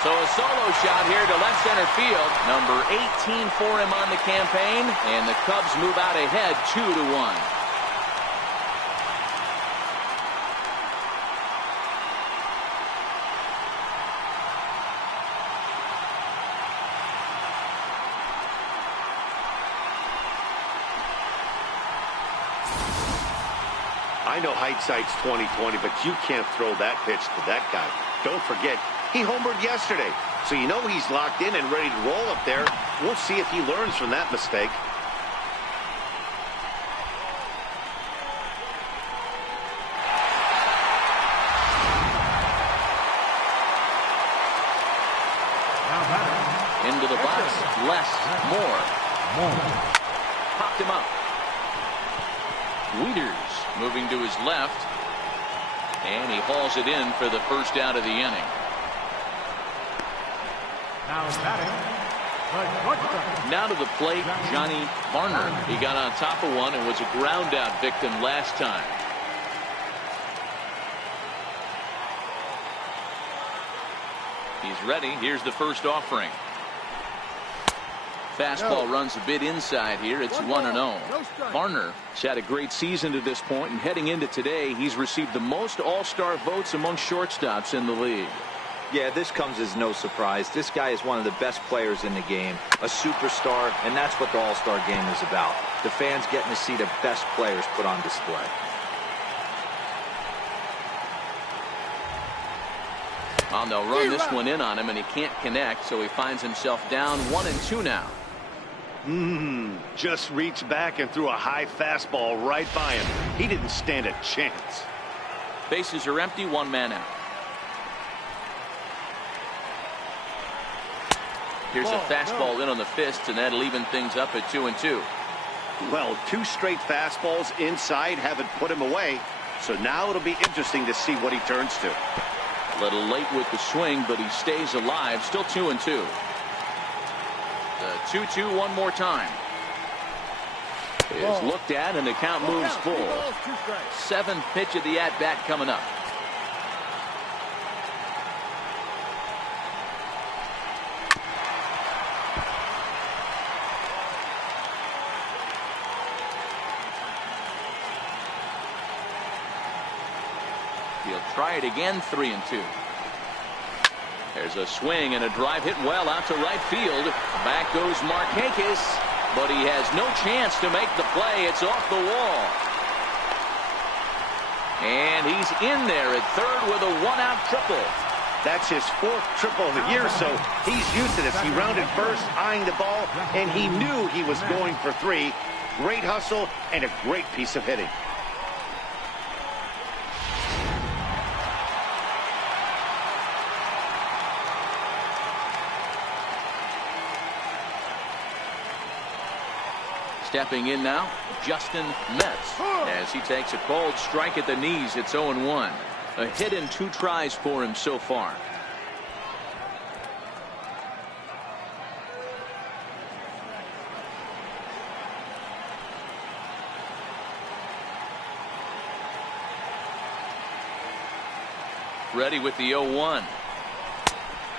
So a solo shot here to left center field. Number 18 for him on the campaign, and the Cubs move out ahead 2-1. I know hindsight's 20/20, but you can't throw that pitch to that guy. Don't forget, he homered yesterday, so you know he's locked in and ready to roll up there. We'll see if he learns from that mistake. Into the box, less, more. Popped him up. Wieters moving to his left, and he hauls it in for the first out of the inning. Now to the plate, Johnny Varner. He got on top of one and was a ground out victim last time. He's ready. Here's the first offering. Fastball runs a bit inside here. It's 1-0. Varner has had a great season to this point, and heading into today, he's received the most all-star votes among shortstops in the league. Yeah, this comes as no surprise. This guy is one of the best players in the game, a superstar, and that's what the all-star game is about. The fans getting to see the best players put on display. Well, they'll run this one in on him, and he can't connect, so he finds himself down 1-2 now. Just reached back and threw a high fastball right by him. He didn't stand a chance. Bases are empty, 1 man out. Here's a fastball in on the fist, and that'll even things up at 2-2. Well, 2 straight fastballs inside haven't put him away, so now it'll be interesting to see what he turns to. A little late with the swing, but he stays alive. Still 2-2. The 2-2 one more time. Is looked at, and the count moves full. 7th pitch of the at-bat coming up. He'll try it again, 3-2. There's a swing and a drive hit well out to right field. Back goes Markakis, but he has no chance to make the play. It's off the wall. And he's in there at third with a one-out triple. That's his fourth triple of the year, so he's used to this. He rounded first, eyeing the ball, and he knew he was going for 3. Great hustle and a great piece of hitting. Stepping in now, Justin Metz, as he takes a cold strike at the knees. It's 0-1. A hit in 2 tries for him so far. Ready with the 0-1.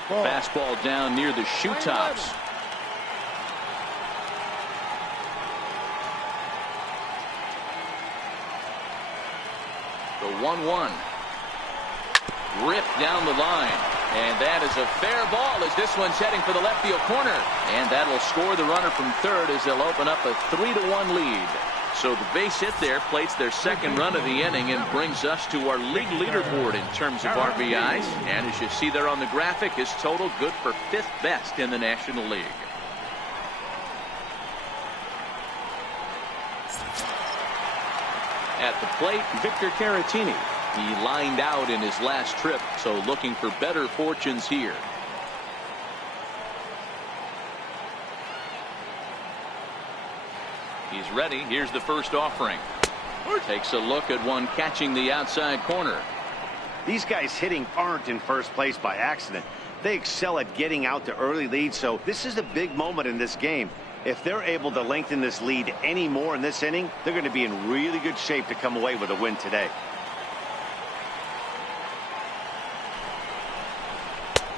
Fastball down near the shoe tops. The 1-1. Ripped down the line. And that is a fair ball as this one's heading for the left field corner. And that will score the runner from third as they'll open up a 3-1 lead. So the base hit there plates their second run of the inning and brings us to our league leaderboard in terms of RBIs. And as you see there on the graphic, his total good for 5th best in the National League. At the plate, Victor Caratini. He lined out in his last trip, so looking for better fortunes here. He's ready. Here's the first offering. Takes a look at one catching the outside corner. These guys hitting aren't in first place by accident. They excel at getting out to early leads, so this is a big moment in this game. If they're able to lengthen this lead any more in this inning, they're going to be in really good shape to come away with a win today.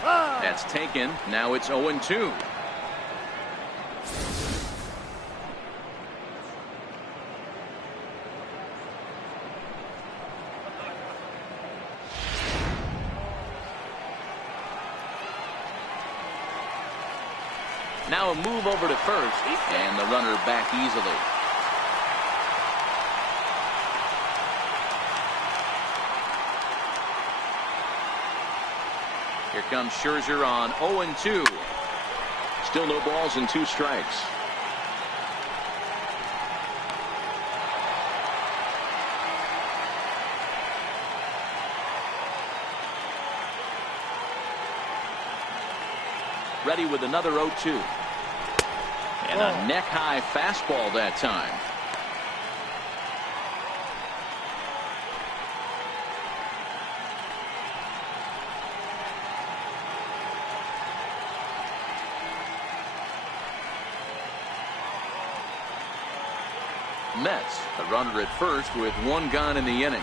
That's taken. Now it's 0-2. Now a move over to first, and the runner back easily. Here comes Scherzer on 0-2. Still no balls and 2 strikes. Ready with another 0-2. And a neck-high fastball that time. Mets, the runner at first with 1 gone in the inning.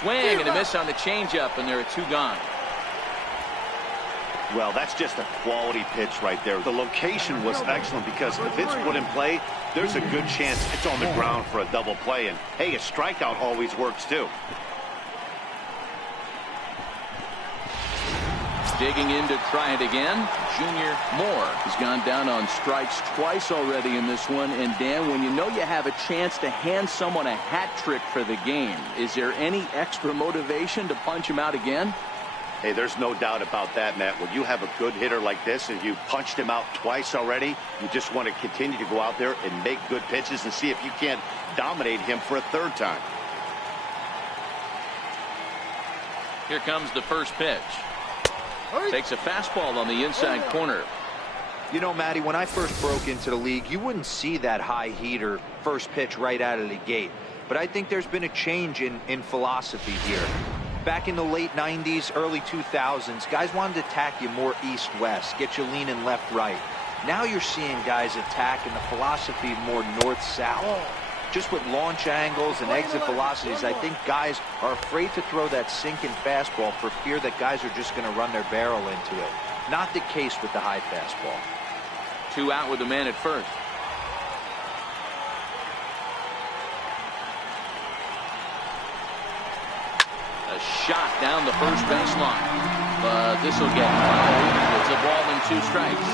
Swing and a miss on the changeup, and there are 2 gone. Well, that's just a quality pitch right there. The location was excellent because if it's put in play, there's a good chance it's on the ground for a double play. And, hey, a strikeout always works, too. Digging in to try it again, Junior Moore has gone down on strikes twice already in this one. And, Dan, when you know you have a chance to hand someone a hat trick for the game, is there any extra motivation to punch him out again? Hey, there's no doubt about that, Matt. When you have a good hitter like this and you punched him out twice already, you just want to continue to go out there and make good pitches and see if you can't dominate him for a 3rd time. Here comes the first pitch. Takes a fastball on the inside corner. You know, Matty, when I first broke into the league, you wouldn't see that high heater first pitch right out of the gate. But I think there's been a change in philosophy here. Back in the late 90s, early 2000s, guys wanted to attack you more east-west, get you leaning left-right. Now you're seeing guys attack in the philosophy more north-south. Just with launch angles and exit velocities, I think guys are afraid to throw that sinking fastball for fear that guys are just going to run their barrel into it. Not the case with the high fastball. 2 out with the man at first. A shot down the first baseline. But this will get fouled. It's a ball and 2 strikes.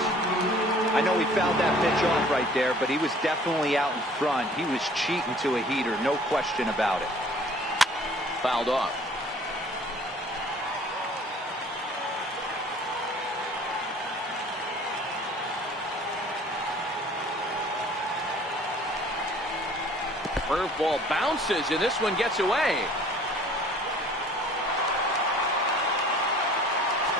I know he fouled that pitch off right there, but he was definitely out in front. He was cheating to a heater, no question about it. Fouled off. Curveball bounces, and this one gets away.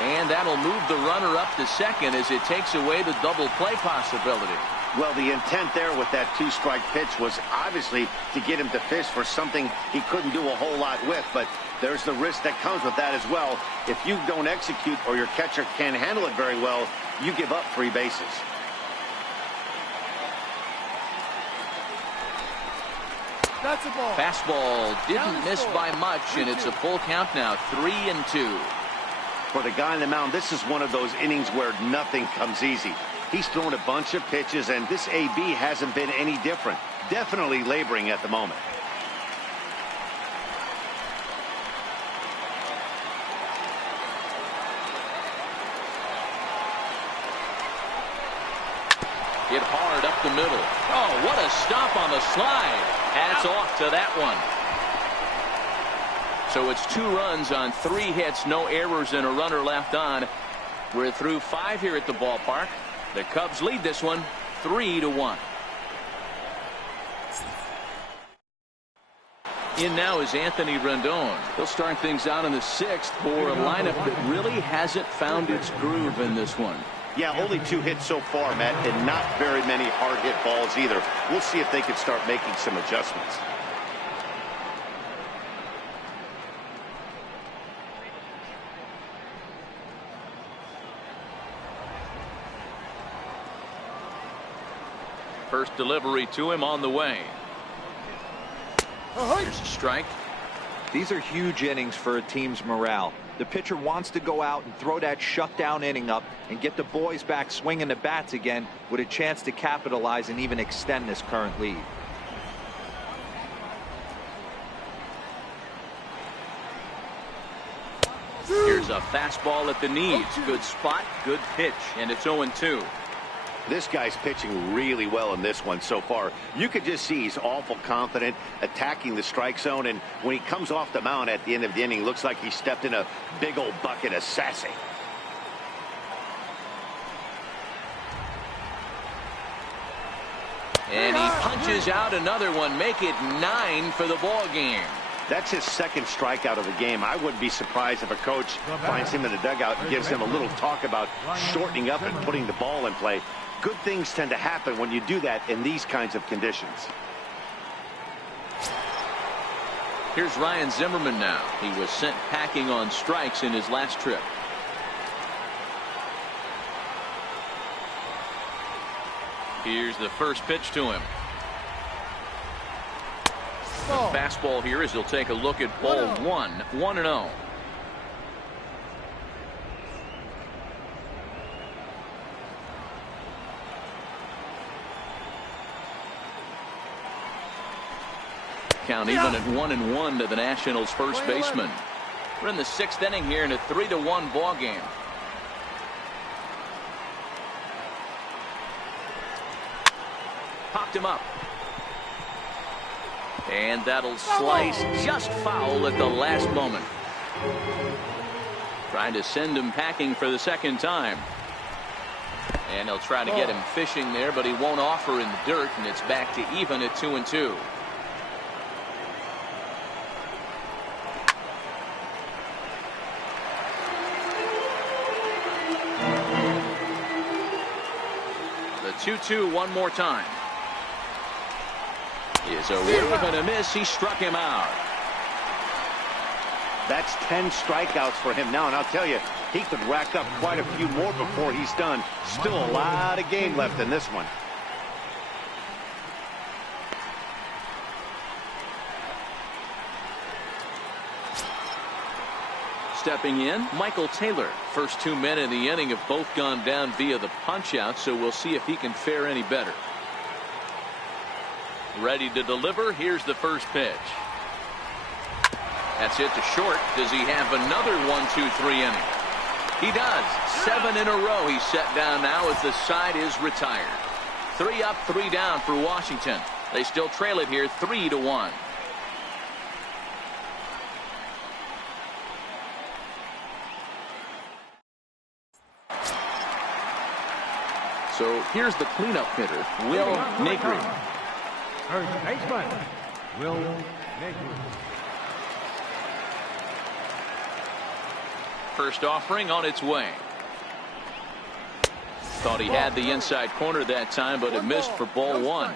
And that'll move the runner up to second as it takes away the double play possibility. Well, the intent there with that 2-strike pitch was obviously to get him to fish for something he couldn't do a whole lot with, but there's the risk that comes with that as well. If you don't execute or your catcher can't handle it very well, you give up 3 bases. That's a ball. Fastball didn't miss by much, and it's a full count now, 3-2. For the guy on the mound, this is one of those innings where nothing comes easy. He's thrown a bunch of pitches, and this AB hasn't been any different. Definitely laboring at the moment. Hit hard up the middle. Oh, what a stop on the slide. Hats off to that one. So it's 2 runs on 3 hits, no errors, and a runner left on. We're through 5 here at the ballpark. The Cubs lead this one 3-1. In now is Anthony Rendon. He'll start things out in the 6th for a lineup that really hasn't found its groove in this one. Yeah, only 2 hits so far, Matt, and not very many hard hit balls either. We'll see if they can start making some adjustments. First delivery to him on the way. Here's a strike. These are huge innings for a team's morale. The pitcher wants to go out and throw that shutdown inning up and get the boys back swinging the bats again with a chance to capitalize and even extend this current lead. Here's a fastball at the knees. Good spot, good pitch, and it's 0-2. This guy's pitching really well in this one so far. You could just see he's awful confident attacking the strike zone, and when he comes off the mound at the end of the inning, looks like he stepped in a big old bucket of sassy. And he punches out another one, make it 9 for the ball game. That's his 2nd strikeout of the game. I wouldn't be surprised if a coach finds him in the dugout and gives him a little talk about shortening up and putting the ball in play. Good things tend to happen when you do that in these kinds of conditions. Here's Ryan Zimmerman now. He was sent packing on strikes in his last trip. Here's the first pitch to him. The fastball here as he'll take a look at ball 1, 1-0. Count even at 1-1 to the Nationals' first baseman. We're in the 6th inning here in a 3-1 ball game. Popped him up. And that'll slice just foul at the last moment. Trying to send him packing for the 2nd time. And he'll try to get him fishing there, but he won't offer in the dirt, and it's back to even at 2-2. The 2-2 one more time. Is a wave and a miss. He struck him out. That's 10 strikeouts for him now, and I'll tell you, he could rack up quite a few more before he's done. Still a lot of game left in this one. Stepping in, Michael Taylor. First 2 men in the inning have both gone down via the punch-out, so we'll see if he can fare any better. Ready to deliver. Here's the first pitch. That's hit to short. Does he have another 1-2-3 inning? He does. 7 in a row he's set down now as the side is retired. 3 up, 3 down for Washington. They still trail it here 3-1. So here's the cleanup hitter, Will Negri. First baseman, Will Negri. First offering on its way. Thought he had the inside corner that time, but it missed for ball 1.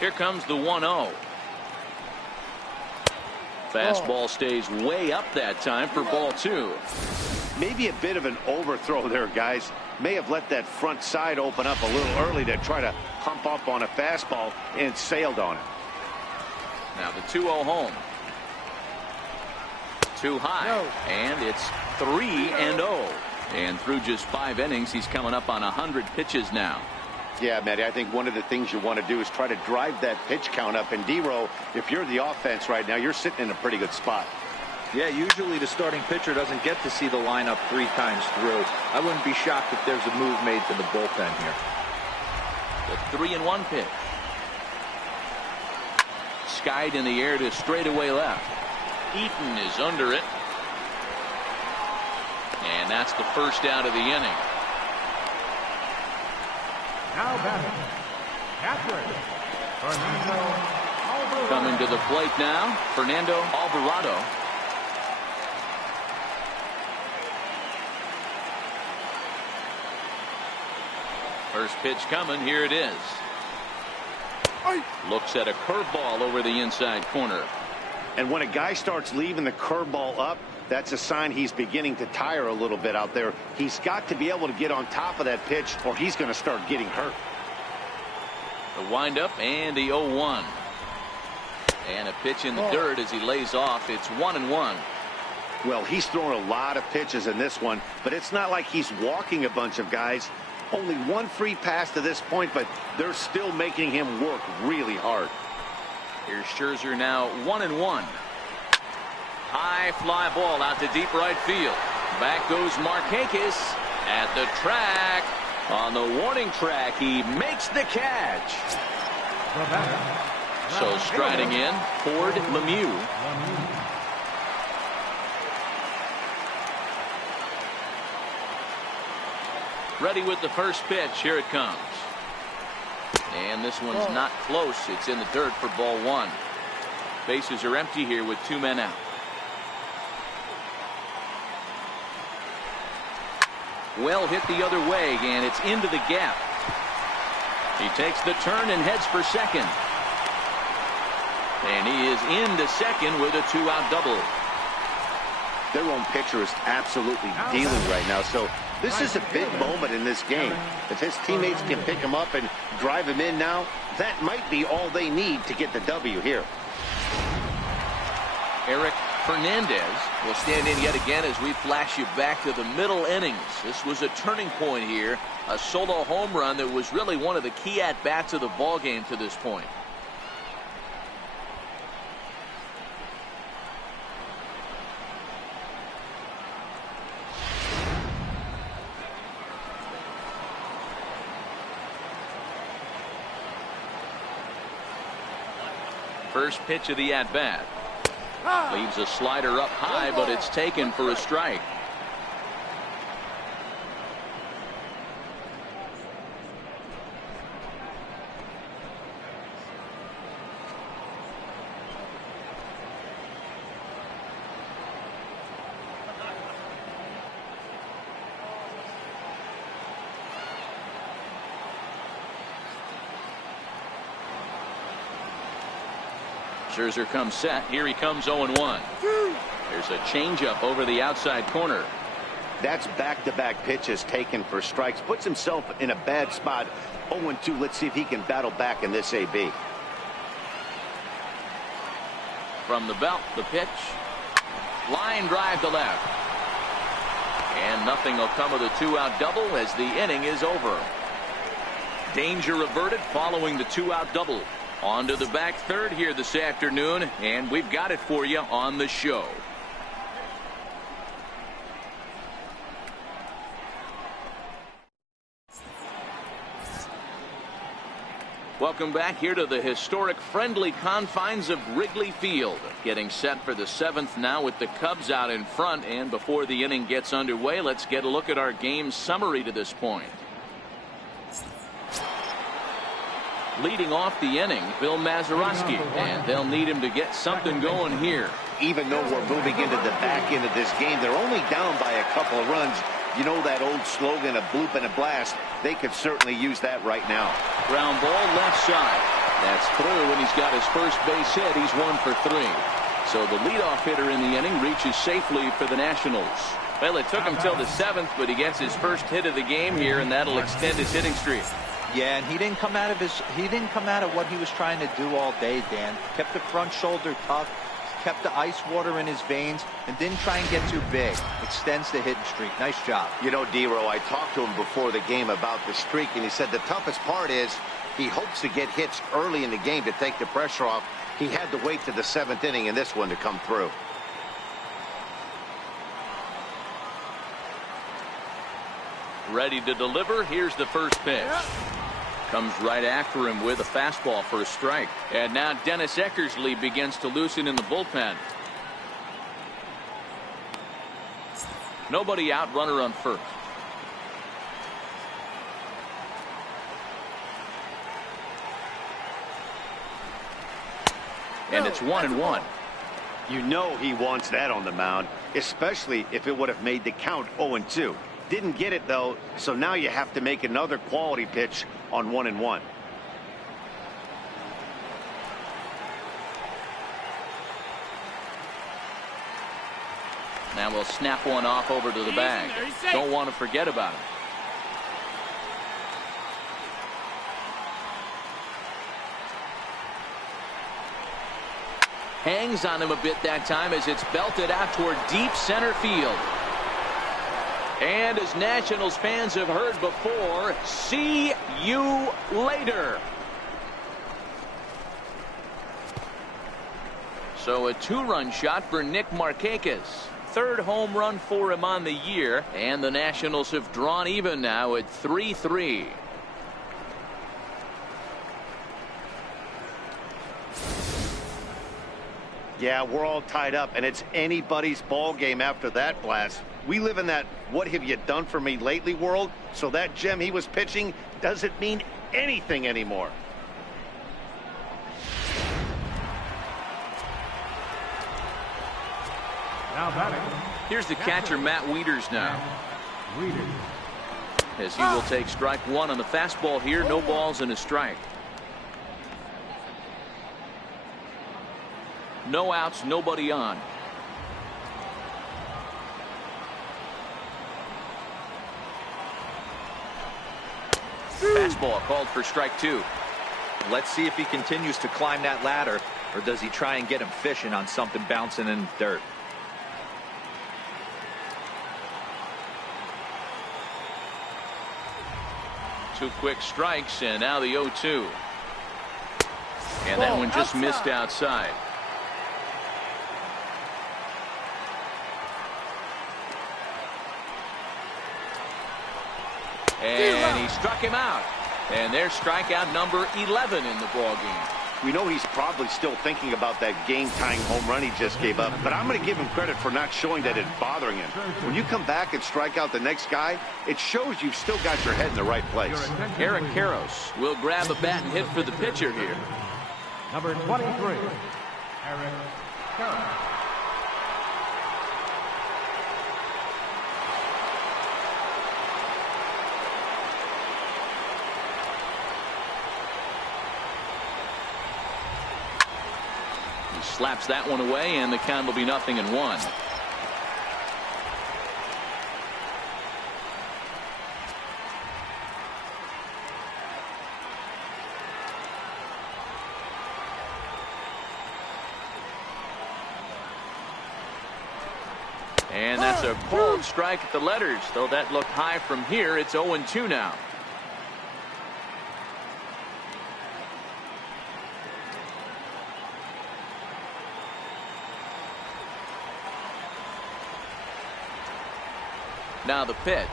Here comes the 1-0. Fastball stays way up that time for ball 2. Maybe a bit of an overthrow there, guys. May have let that front side open up a little early to try to hump up on a fastball and sailed on it. Now the 2-0 home. Too high. No. And it's 3-0. And through just 5 innings, he's coming up on 100 pitches now. Yeah, Matty, I think one of the things you want to do is try to drive that pitch count up. And D-Row, if you're the offense right now, you're sitting in a pretty good spot. Yeah, usually the starting pitcher doesn't get to see the lineup 3 times through. I wouldn't be shocked if there's a move made to the bullpen here. The 3-1 pitch. Skied in the air to straightaway left. Eaton is under it. And that's the first out of the inning. Now batting, Catherine, Fernando Alvarado. Coming to the plate now, Fernando Alvarado. First pitch coming, here it is. Looks at a curveball over the inside corner. And when a guy starts leaving the curveball up, that's a sign he's beginning to tire a little bit out there. He's got to be able to get on top of that pitch or he's going to start getting hurt. The windup and the 0-1. And a pitch in the dirt as he lays off. It's 1-1. Well, he's thrown a lot of pitches in this one, but it's not like he's walking a bunch of guys. Only 1 free pass to this point, but they're still making him work really hard. Here's Scherzer now 1-1. High fly ball out to deep right field. Back goes Markakis at the track. On the warning track, he makes the catch. So striding in, Ford Lemieux. Ready with the first pitch. Here it comes. And this one's not close. It's in the dirt for ball 1. Bases are empty here with 2 men out. Well hit the other way, and it's into the gap. He takes the turn and heads for second. And he is into second with a 2-out double. Their own pitcher is absolutely dealing right now, so this is a big moment in this game. If his teammates can pick him up and drive him in now, that might be all they need to get the W here. Eric Fernandez will stand in yet again as we flash you back to the middle innings. This was a turning point here, a solo home run that was really one of the key at-bats of the ballgame to this point. First pitch of the at-bat. Leaves a slider up high, but it's taken for a strike. Scherzer comes set. Here he comes 0-1. There's a changeup over the outside corner. That's back-to-back pitches taken for strikes. Puts himself in a bad spot. 0-2. Let's see if he can battle back in this AB. From the belt, the pitch. Line drive to left. And nothing will come of the 2-out double as the inning is over. Danger averted following the 2-out double. On to the back third here this afternoon, and we've got it for you on the show. Welcome back here to the historic friendly confines of Wrigley Field. Getting set for the 7th now with the Cubs out in front, and before the inning gets underway, let's get a look at our game summary to this point. Leading off the inning, Bill Mazeroski, and they'll need him to get something going here. Even though we're moving into the back end of this game, they're only down by a couple of runs. You know that old slogan, a bloop and a blast. They could certainly use that right now. Ground ball left side. That's through, and he's got his first base hit. He's 1 for 3. So the leadoff hitter in the inning reaches safely for the Nationals. Well, it took him till the 7th, but he gets his first hit of the game here, and that'll extend his hitting streak. Yeah, and he didn't come out of what he was trying to do all day, Dan. Kept the front shoulder tucked, kept the ice water in his veins, and didn't try and get too big. Extends the hitting streak. Nice job. You know, D-Row, I talked to him before the game about the streak, and he said the toughest part is he hopes to get hits early in the game to take the pressure off. He had to wait to the 7th inning in this one to come through. Ready to deliver. Here's the first pitch. Comes right after him with a fastball for a strike. And now Dennis Eckersley begins to loosen in the bullpen. Nobody out, runner on first. And it's 1-1. You know he wants that on the mound, especially if it would have made the count 0-2. Didn't get it, though, so now you have to make another quality pitch on 1-1. Now we'll snap one off over to the bag. Don't want to forget about him. Hangs on him a bit that time as it's belted out toward deep center field. And as Nationals fans have heard before, see you later. So a 2-run shot for Nick Markakis. 3rd home run for him on the year, and the Nationals have drawn even now at 3-3. Yeah, we're all tied up, and it's anybody's ball game after that blast. We live in that what have you done for me lately world, so that gem he was pitching doesn't mean anything anymore. Now batting. Here's the catcher, Matt Wieters now. As he will take strike 1 on the fastball here. No balls and a strike. No outs, nobody on. Fastball called for strike 2. Let's see if he continues to climb that ladder, or does he try and get him fishing on something bouncing in the dirt. Two quick strikes, and now the 0-2. And that one just missed outside. And he struck him out. And there's strikeout number 11 in the ballgame. We know he's probably still thinking about that game-tying home run he just gave up, but I'm going to give him credit for not showing that it's bothering him. When you come back and strike out the next guy, it shows you've still got your head in the right place. Eric Karros will grab a bat and hit for the pitcher here. Number 23, Eric Karros. Slaps that one away, and the count will be 0-1. And that's a cold strike at the letters, though that looked high from here. It's 0-2 now. Now the pitch.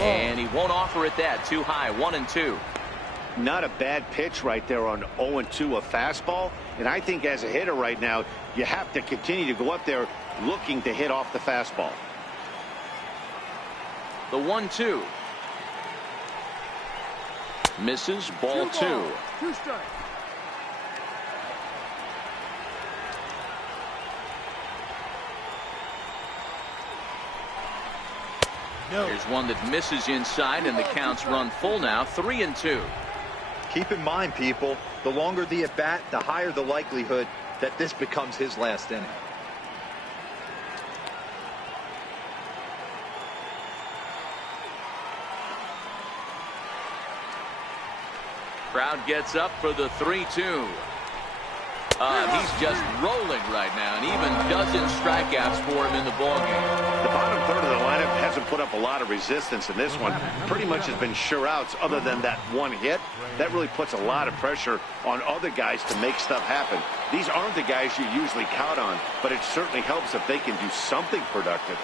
And he won't offer it that. Too high. 1-2. Not a bad pitch right there on 0-2, a fastball. And I think as a hitter right now, you have to continue to go up there looking to hit off the fastball. The 1-2. Misses. Ball 2. 2 strikes. Here's one that misses inside, and the count's run full now. 3-2. Keep in mind, people, the longer the at-bat, the higher the likelihood that this becomes his last inning. Crowd gets up for the 3-2. He's just rolling right now, and even dozen strikeouts for him in the ballgame. The bottom third of the lineup hasn't put up a lot of resistance in this one. Pretty much has been sure outs other than that one hit. That really puts a lot of pressure on other guys to make stuff happen. These aren't the guys you usually count on, but it certainly helps if they can do something productive.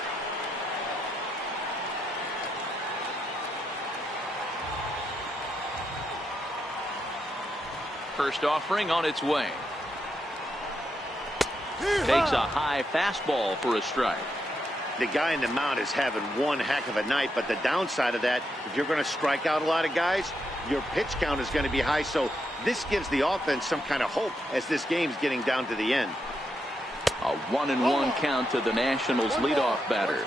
First offering on its way. Takes a high fastball for a strike. The guy in the mound is having one heck of a night, but the downside of that, if you're going to strike out a lot of guys, your pitch count is going to be high. So this gives the offense some kind of hope as this game's getting down to the end. A 1-1 count to the Nationals leadoff batter.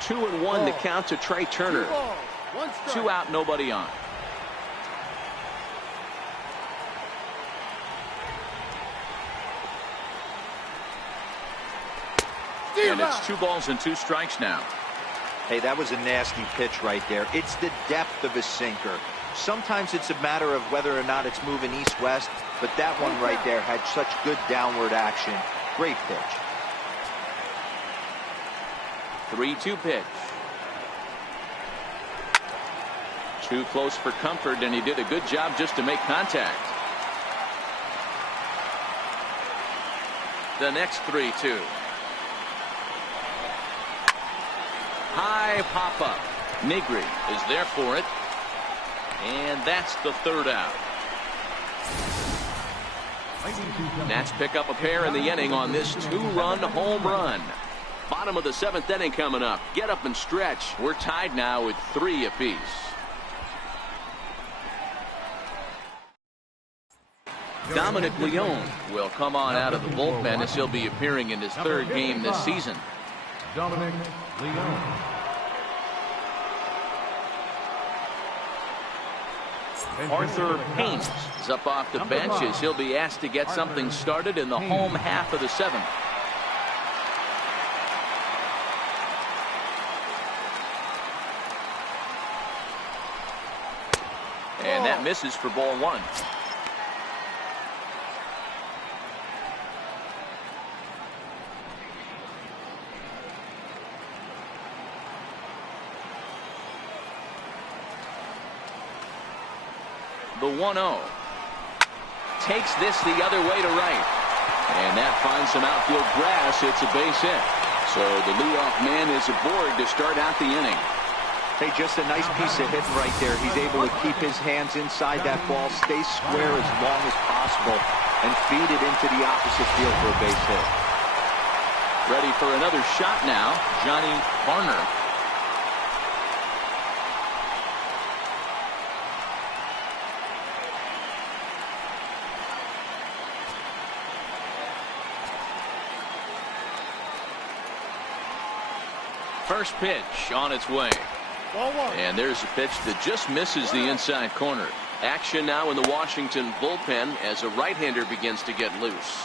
2-1 to count to Trey Turner. 2 out, nobody on. And it's 2 balls and 2 strikes now. Hey, that was a nasty pitch right there. It's the depth of a sinker. Sometimes it's a matter of whether or not it's moving east-west, but that one right there had such good downward action. Great pitch. 3-2 pitch. Too close for comfort, and he did a good job just to make contact. The next 3-2. High pop-up. Negri is there for it. And that's the 3rd out. Nats pick up a pair in the inning on this 2-run home run. Bottom of the 7th inning coming up. Get up and stretch. We're tied now with 3 apiece. Dominic Leone will come on out of the bullpen as he'll be appearing in his 3rd game this season. Dominic Leone. Arthur Haynes is up off the bench as he'll be asked to get something started in the home half of the 7th. And that misses for ball 1. The 1-0 takes this the other way to right, and that finds some outfield grass. It's a base hit, so the leadoff man is aboard to start out the inning. Hey, just a nice piece of hitting right there. He's able to keep his hands inside that ball, stay square as long as possible, and feed it into the opposite field for a base hit. Ready for another shot now, Johnny Varner. First pitch on its way. And there's a pitch that just misses the inside corner. Action now in the Washington bullpen as a right-hander begins to get loose.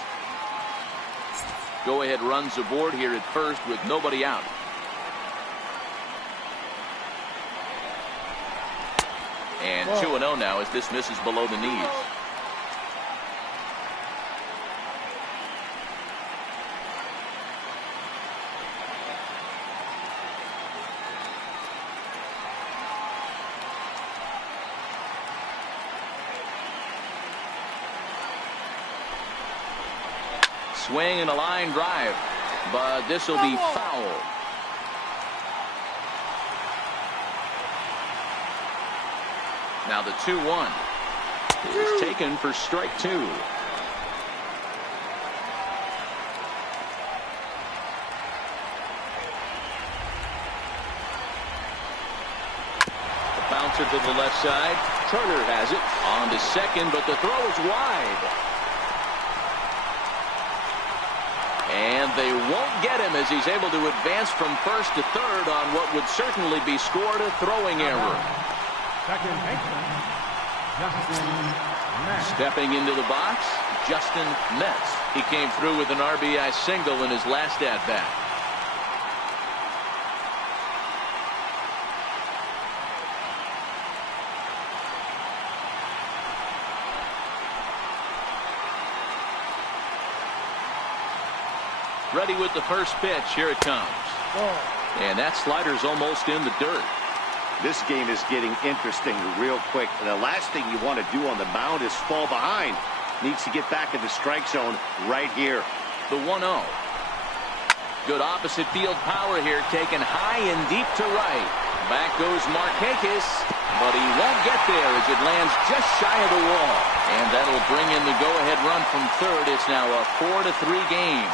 Go-ahead runs aboard here at first with nobody out. And 2-0 now as this misses below the knees. swing and a line drive, but this will be foul. Now the 2-1 is taken for strike 2. Bouncer to the left side. Turner has it on to second, but the throw is wide. And they won't get him as he's able to advance from first to third on what would certainly be scored a throwing error. Second baseman, Justin Metz. Stepping into the box, Justin Metz. He came through with an RBI single in his last at-bat. Ready with the first pitch. Here it comes. And that slider's almost in the dirt. This game is getting interesting real quick. And the last thing you want to do on the mound is fall behind. Needs to get back in the strike zone right here. The 1-0. Good opposite field power here, taken high and deep to right. Back goes Markakis, but he won't get there as it lands just shy of the wall. And that'll bring in the go-ahead run from third. It's now a 4-3 game.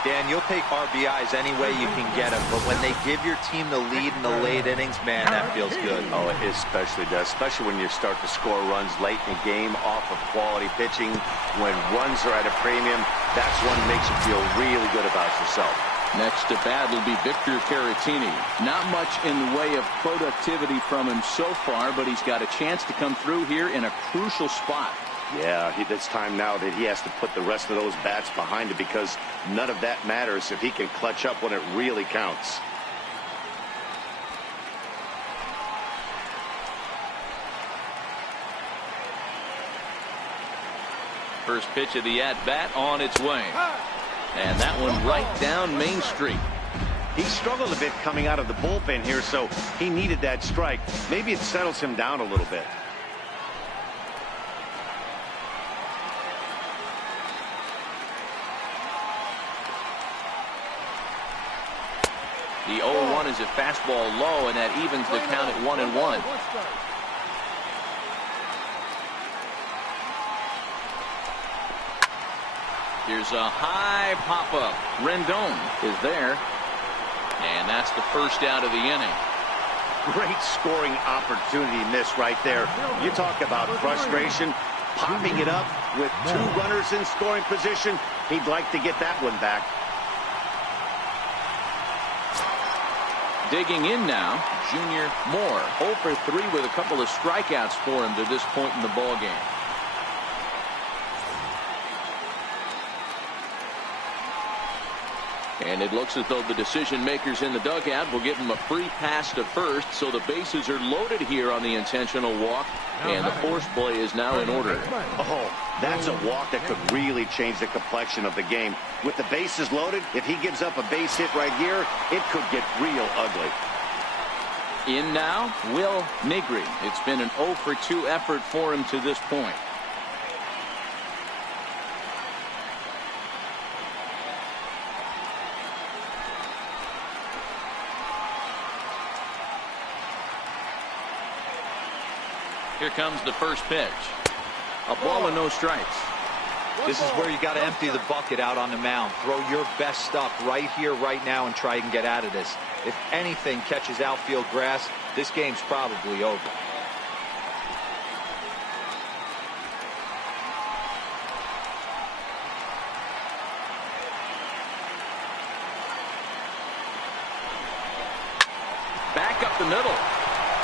Dan, you'll take RBIs any way you can get them, but when they give your team the lead in the late innings, man, that feels good. Oh, it especially does, especially when you start to score runs late in the game off of quality pitching. When runs are at a premium, that's when it makes you feel really good about yourself. Next to bat will be Victor Caratini. Not much in the way of productivity from him so far, but he's got a chance to come through here in a crucial spot. Yeah, it's time now that he has to put the rest of those bats behind it, because none of that matters if he can clutch up when it really counts. First pitch of the at-bat on its way. And that one right down Main Street. He struggled a bit coming out of the bullpen here, so he needed that strike. Maybe it settles him down a little bit. The 0-1 is a fastball low, and that evens the count at 1-1. Here's a high pop-up. Rendon is there. And that's the first out of the inning. Great scoring opportunity missed right there. You talk about frustration. Popping it up with two runners in scoring position. He'd like to get that one back. Digging in now, Junior Moore. 0 for 3 with a couple of strikeouts for him to this point in the ballgame. And it looks as though the decision makers in the dugout will give him a free pass to first, so the bases are loaded here on the intentional walk, and the force play is now in order. Oh, that's a walk that could really change the complexion of the game. With the bases loaded, if he gives up a base hit right here, it could get real ugly. In now, Will Negri. It's been an 0 for 2 effort for him to this point. Here comes the first pitch. A ball and no strikes. This is where you got to empty the bucket out on the mound. Throw your best stuff right here, right now, and try and get out of this. If anything catches outfield grass, this game's probably over. Back up the middle.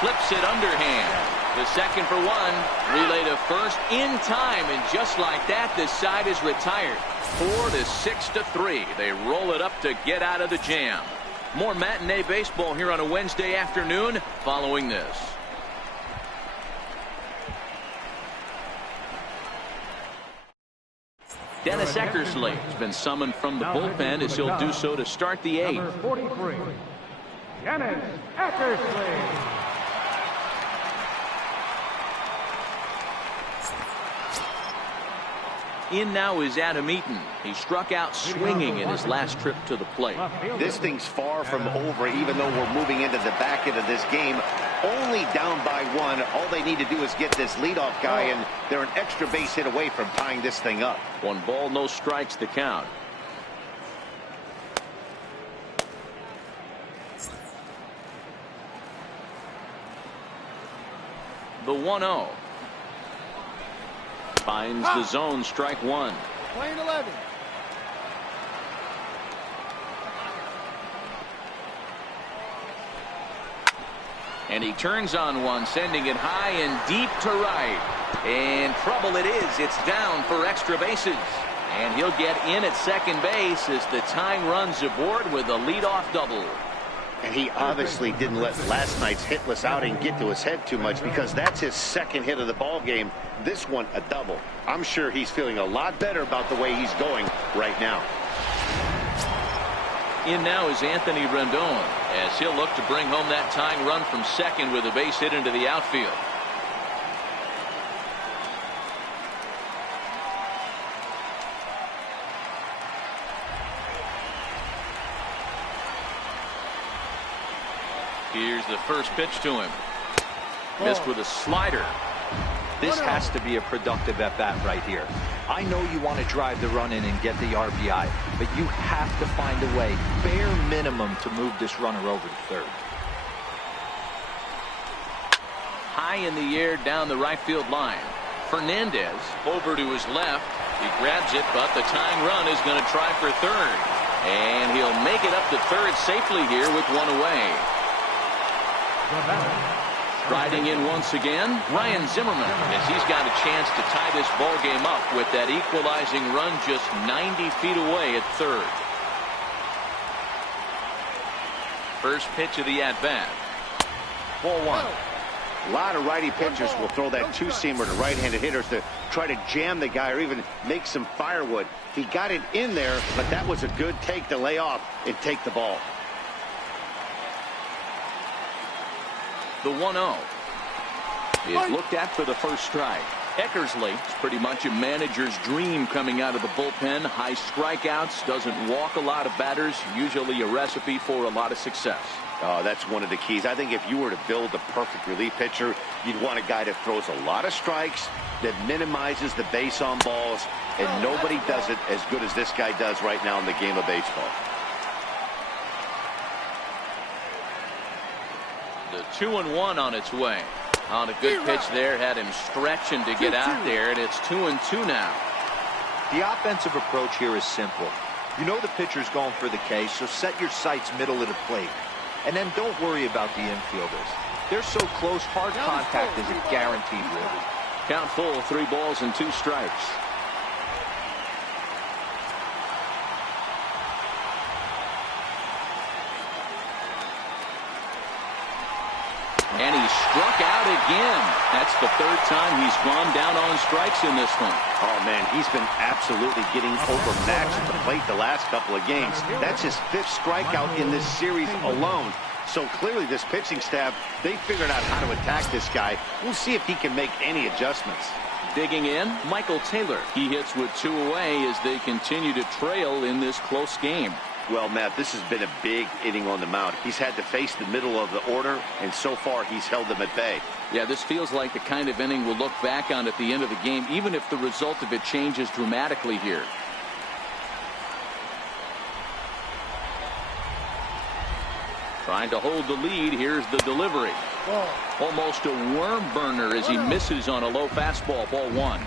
Flips it underhand. The second for one. Relay to first in time, and just like that, this side is retired. 4-6-3. They roll it up to get out of the jam. More matinee baseball here on a Wednesday afternoon following this. Dennis Eckersley has been summoned from the bullpen as he'll do so to start the 8th. Number 43, Dennis Eckersley. In now is Adam Eaton. He struck out swinging in his last trip to the plate. This thing's far from over, even though we're moving into the back end of this game. Only down by one. All they need to do is get this leadoff guy, and they're an extra base hit away from tying this thing up. 1 ball, no strikes to count. The 1-0. Finds the zone, strike 1. Playing 11. And he turns on one, sending it high and deep to right. And trouble it is. It's down for extra bases. And he'll get in at second base as the tying runs aboard with a leadoff double. And he obviously didn't let last night's hitless outing get to his head too much, because that's his second hit of the ball game. This one a double. I'm sure he's feeling a lot better about the way he's going right now. In now is Anthony Rendon, as he'll look to bring home that tying run from second with a base hit into the outfield. Here's the first pitch to him. Missed with a slider. This has to be a productive at-bat right here. I know you want to drive the run in and get the RBI, but you have to find a way, bare minimum, to move this runner over to third. High in the air down the right field line. Fernandez over to his left. He grabs it, but the tying run is going to try for third. And he'll make it up to third safely here with one away. Riding in once again, Ryan Zimmerman, as he's got a chance to tie this ball game up with that equalizing run just 90 feet away at third. First pitch of the at-bat. Ball 1. A lot of righty pitchers will throw that two-seamer to right-handed hitters to try to jam the guy or even make some firewood. He got it in there, but that was a good take to lay off and take the ball. The 1-0 is looked at for the first strike. Eckersley is pretty much a manager's dream coming out of the bullpen. High strikeouts, doesn't walk a lot of batters, usually a recipe for a lot of success. Oh, that's one of the keys. I think if you were to build a perfect relief pitcher, you'd want a guy that throws a lot of strikes, that minimizes the base on balls, and nobody does it as good as this guy does right now in the game of baseball. The 2-1 on its way. On a good pitch there, had him stretching to get out there, and it's 2-2 now. The offensive approach here is simple. You know the pitcher's going for the K, so set your sights middle of the plate. And then don't worry about the infielders. They're so close, hard contact is a guaranteed win. Count full, 3 balls and 2 strikes. And he struck out again. That's the 3rd time he's gone down on strikes in this one. Oh, man, he's been absolutely getting overmatched at the plate the last couple of games. That's his 5th strikeout in this series alone. So clearly this pitching staff, they figured out how to attack this guy. We'll see if he can make any adjustments. Digging in, Michael Taylor. He hits with 2 away as they continue to trail in this close game. Well, Matt, this has been a big inning on the mound. He's had to face the middle of the order, and so far he's held them at bay. Yeah, this feels like the kind of inning we'll look back on at the end of the game, even if the result of it changes dramatically here. Trying to hold the lead. Here's the delivery. Almost a worm burner as he misses on a low fastball. Ball 1.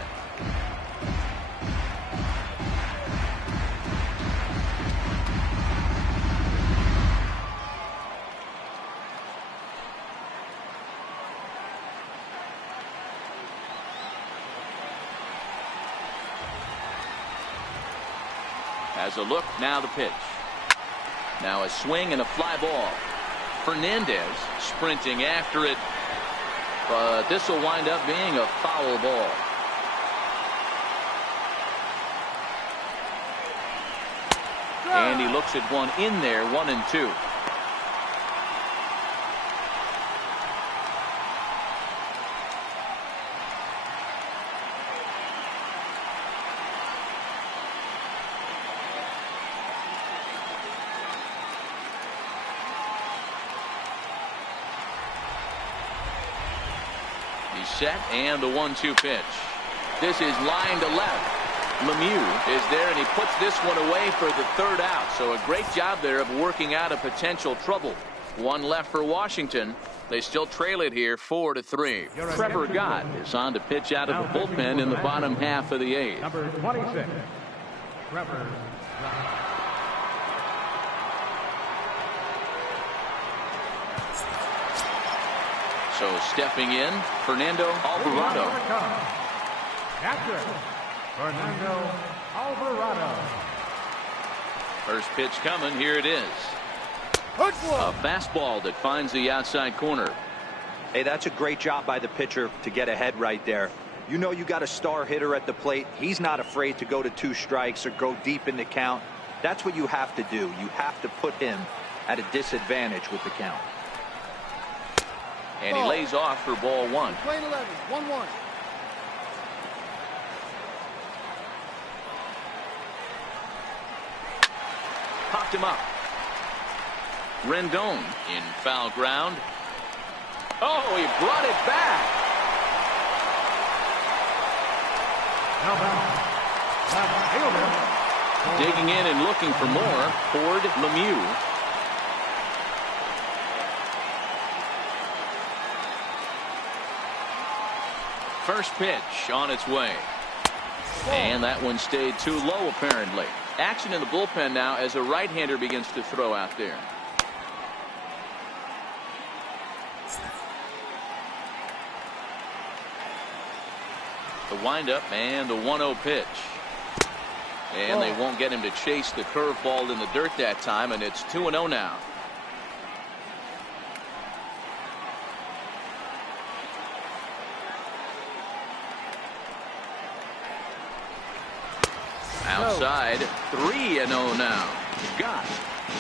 Has a look, now the pitch. Now a swing and a fly ball. Fernandez sprinting after it, but this will wind up being a foul ball. And he looks at one in there, 1-2. He's set, and the 1-2 pitch. This is line to left. Lemieux is there, and he puts this one away for the third out. So a great job there of working out a potential trouble. One left for Washington. They still trail it here 4-3. Trevor Gott is on to pitch out of the bullpen in the bottom half of the 8th. Number 26, Trevor Gott. So stepping in, Fernando Alvarado. Catcher, Fernando Alvarado. First pitch coming. Here it is. A fastball that finds the outside corner. Hey, that's a great job by the pitcher to get ahead right there. You know you got a star hitter at the plate. He's not afraid to go to 2 strikes or go deep in the count. That's what you have to do. You have to put him at a disadvantage with the count. And he lays off for ball 1. Lane 11, 1-1. Popped him up. Rendon in foul ground. Oh, he brought it back. Now back, left fielder. Digging in and looking for more. Ford Lemieux. First pitch on its way. And that one stayed too low, apparently. Action in the bullpen now as a right-hander begins to throw out there. The windup and the 1-0 pitch. And they won't get him to chase the curveball in the dirt that time, and it's 2-0 now. Outside, 3-0 now. Gott,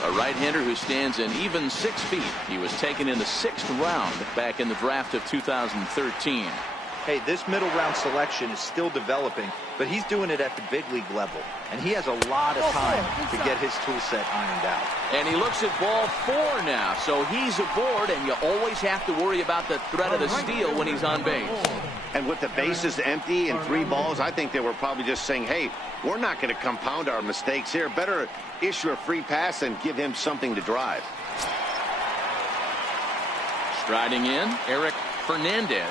a right-hander who stands an even 6 feet. He was taken in the 6th round back in the draft of 2013. Hey, this middle round selection is still developing, but he's doing it at the big league level, and he has a lot of time to get his tool set ironed out. And he looks at ball 4 now, so he's aboard, and you always have to worry about the threat of the steal when he's on base. And with the bases empty and 3 balls, I think they were probably just saying, hey, we're not going to compound our mistakes here. Better issue a free pass and give him something to drive. Striding in, Eric Fernandez.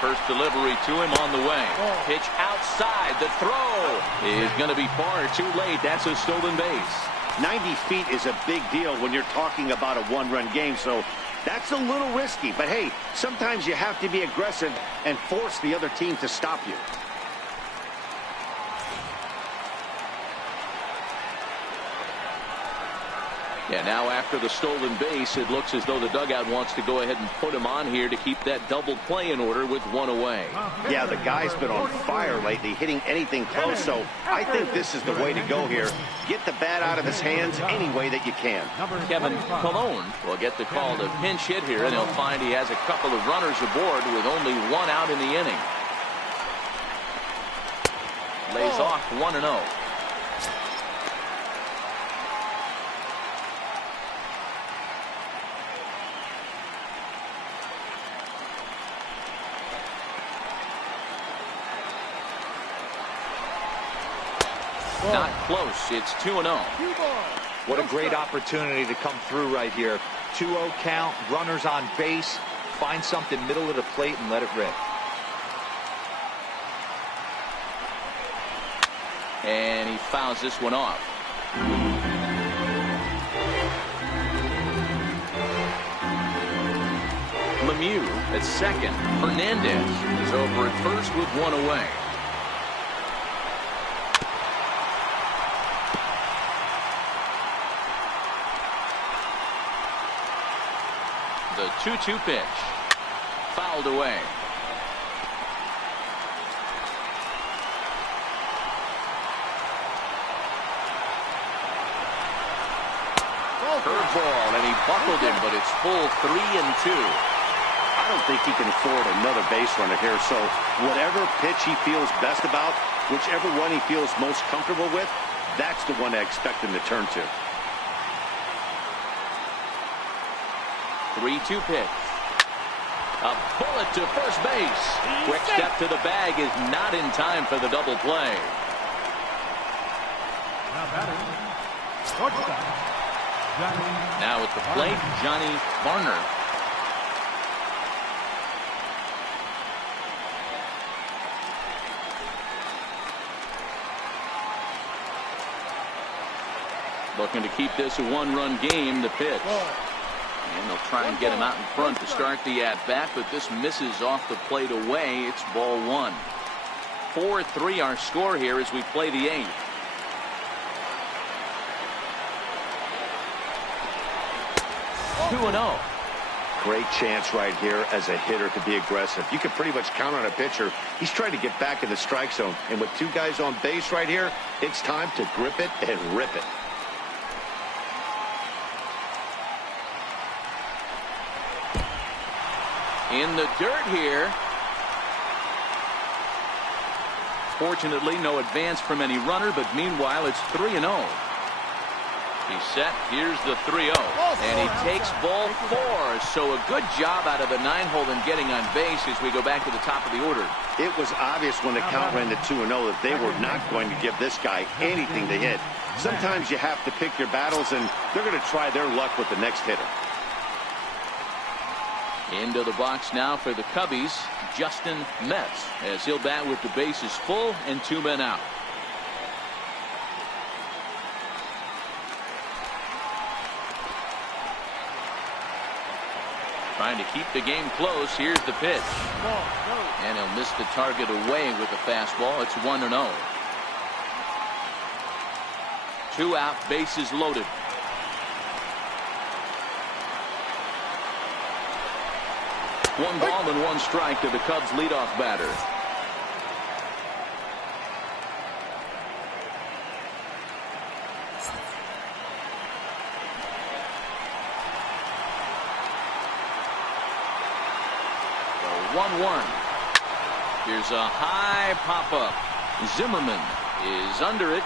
First delivery to him on the way. Pitch outside. The throw is going to be far too late. That's a stolen base. 90 feet is a big deal when you're talking about a 1-run game, so that's a little risky. But, hey, sometimes you have to be aggressive and force the other team to stop you. Yeah, now after the stolen base, it looks as though the dugout wants to go ahead and put him on here to keep that double play in order with 1 away. Yeah, the guy's been on fire lately, hitting anything close, so I think this is the way to go here. Get the bat out of his hands any way that you can. Kevin Colon will get the call to pinch hit here, and he'll find he has a couple of runners aboard with only 1 out in the inning. Lays off 1-0. Not close. It's 2-0. What a great opportunity to come through right here. 2-0 count, runners on base. Find something middle of the plate and let it rip. And he fouls this one off. Lemieux at second. Fernandez is over at first with 1 away. The 2-2 pitch. Fouled away. Curveball, and he buckled him, but it's full 3-2. I don't think he can afford another base runner here, so whatever pitch he feels best about, whichever one he feels most comfortable with, that's the one I expect him to turn to. 3-2 pitch. A bullet to first base. Quick step to the bag is not in time for the double play. Now batting, shortstop, Johnny. Now at the plate, Johnny Varner. Looking to keep this a one-run game. The pitch. And they'll try and get him out in front to start the at-bat, but this misses off the plate away. It's ball one. 4-3 our score here as we play the eighth. Oh. 2-0. Great chance right here as a hitter to be aggressive. You can pretty much count on a pitcher. He's trying to get back in the strike zone. And with two guys on base right here, it's time to grip it and rip it. In the dirt here. Fortunately, no advance from any runner, but meanwhile, it's 3-0. He's set. Here's the 3-0. And he takes ball four. So a good job out of the nine-hole in getting on base as we go back to the top of the order. It was obvious when the count ran to 2-0 that they were not going to give this guy anything to hit. Sometimes you have to pick your battles, and they're going to try their luck with the next hitter. Into the box now for the Cubbies, Justin Metz, as he'll bat with the bases full and 2 men out. Trying to keep the game close. Here's the pitch. And he'll miss the target away with the fastball. It's 1-0. 2 out, bases loaded. One ball and 1 strike to the Cubs leadoff batter. The 1-1. Here's a high pop-up. Zimmerman is under it.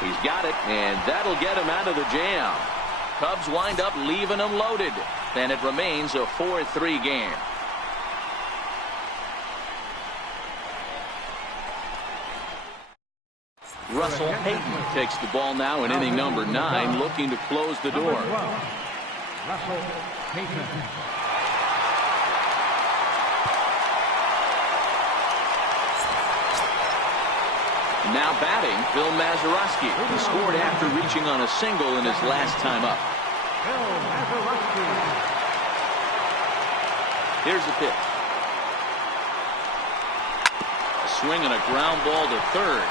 He's got it, and that'll get him out of the jam. Cubs wind up leaving him loaded. And it remains a 4-3 game. Russell Payton takes the ball now in inning number 9, looking to close the door. Russell Payton. Now batting, Bill Mazeroski. He scored after reaching on a single in his last time up. Here's the pitch. A swing and a ground ball to third.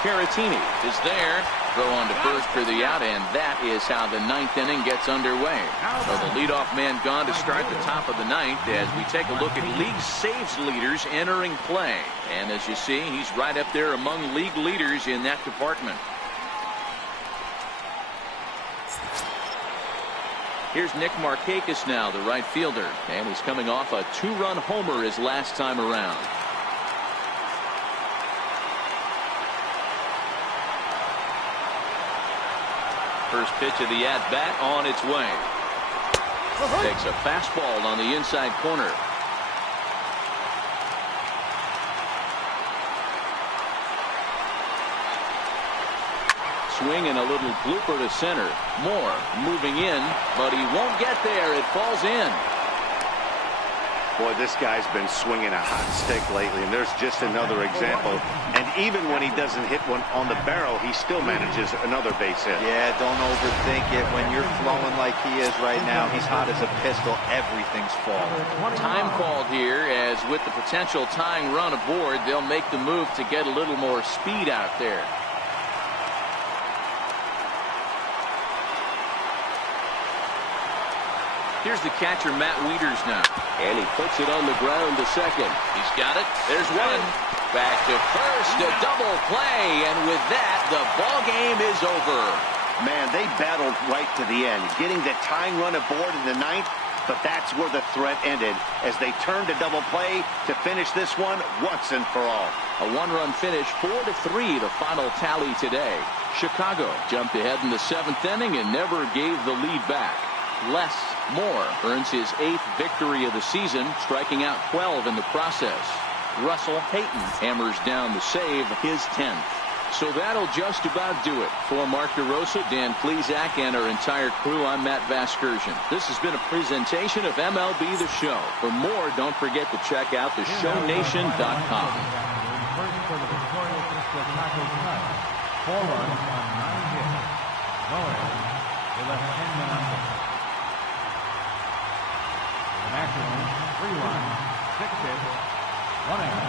Caratini is there. Throw on to first for the out, and that is how the 9th inning gets underway. So the leadoff man gone to start the top of the 9th as we take a look at league saves leaders entering play. And as you see, he's right up there among league leaders in that department. Here's Nick Markakis now, the right fielder, and he's coming off a 2-run homer his last time around. First pitch of the at-bat on its way. Takes a fastball on the inside corner. Swing and a little blooper to center. Moore moving in, but he won't get there. It falls in. Boy, this guy's been swinging a hot stick lately, and there's just another example. And even when he doesn't hit one on the barrel, he still manages another base hit. Yeah, don't overthink it. When you're flowing like he is right now, he's hot as a pistol. Everything's falling. Time called here, as with the potential tying run aboard, they'll make the move to get a little more speed out there. Here's the catcher, Matt Wieters now. And he puts it on the ground to second. He's got it. There's one. Back to first. A double play. And with that, the ball game is over. Man, they battled right to the end, getting the tying run aboard in the 9th. But that's where the threat ended as they turned to double play to finish this one once and for all. A 1-run finish, 4-3, the final tally today. Chicago jumped ahead in the 7th inning and never gave the lead back. Les Moore earns his 8th victory of the season, striking out 12 in the process. Russell Payton hammers down the save, his 10th. So that'll just about do it. For Mark DeRosa, Dan Plesac, and our entire crew, I'm Matt Vasgersian. This has been a presentation of MLB The Show. For more, don't forget to check out theshownation.com. First for the victorious Chicago Cubs. 4 runs on 9 hits. No errors. They left 10 men on base. The Nationals, 3 runs, 6 hits, 1 error.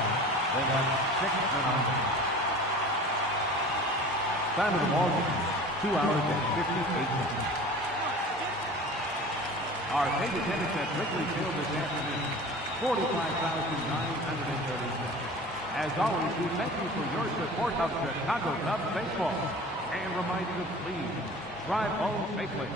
They left 6 men on base. Time of the ball game, 2 hours and 58 minutes. Our paid attendance at Wrigley Field this afternoon, 45,936. As always, we thank you for your support of Chicago Cubs baseball and remind you to please drive home safely.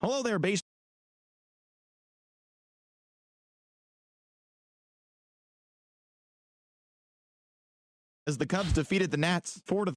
Hello there, base. As the Cubs defeated the Nats 4-3.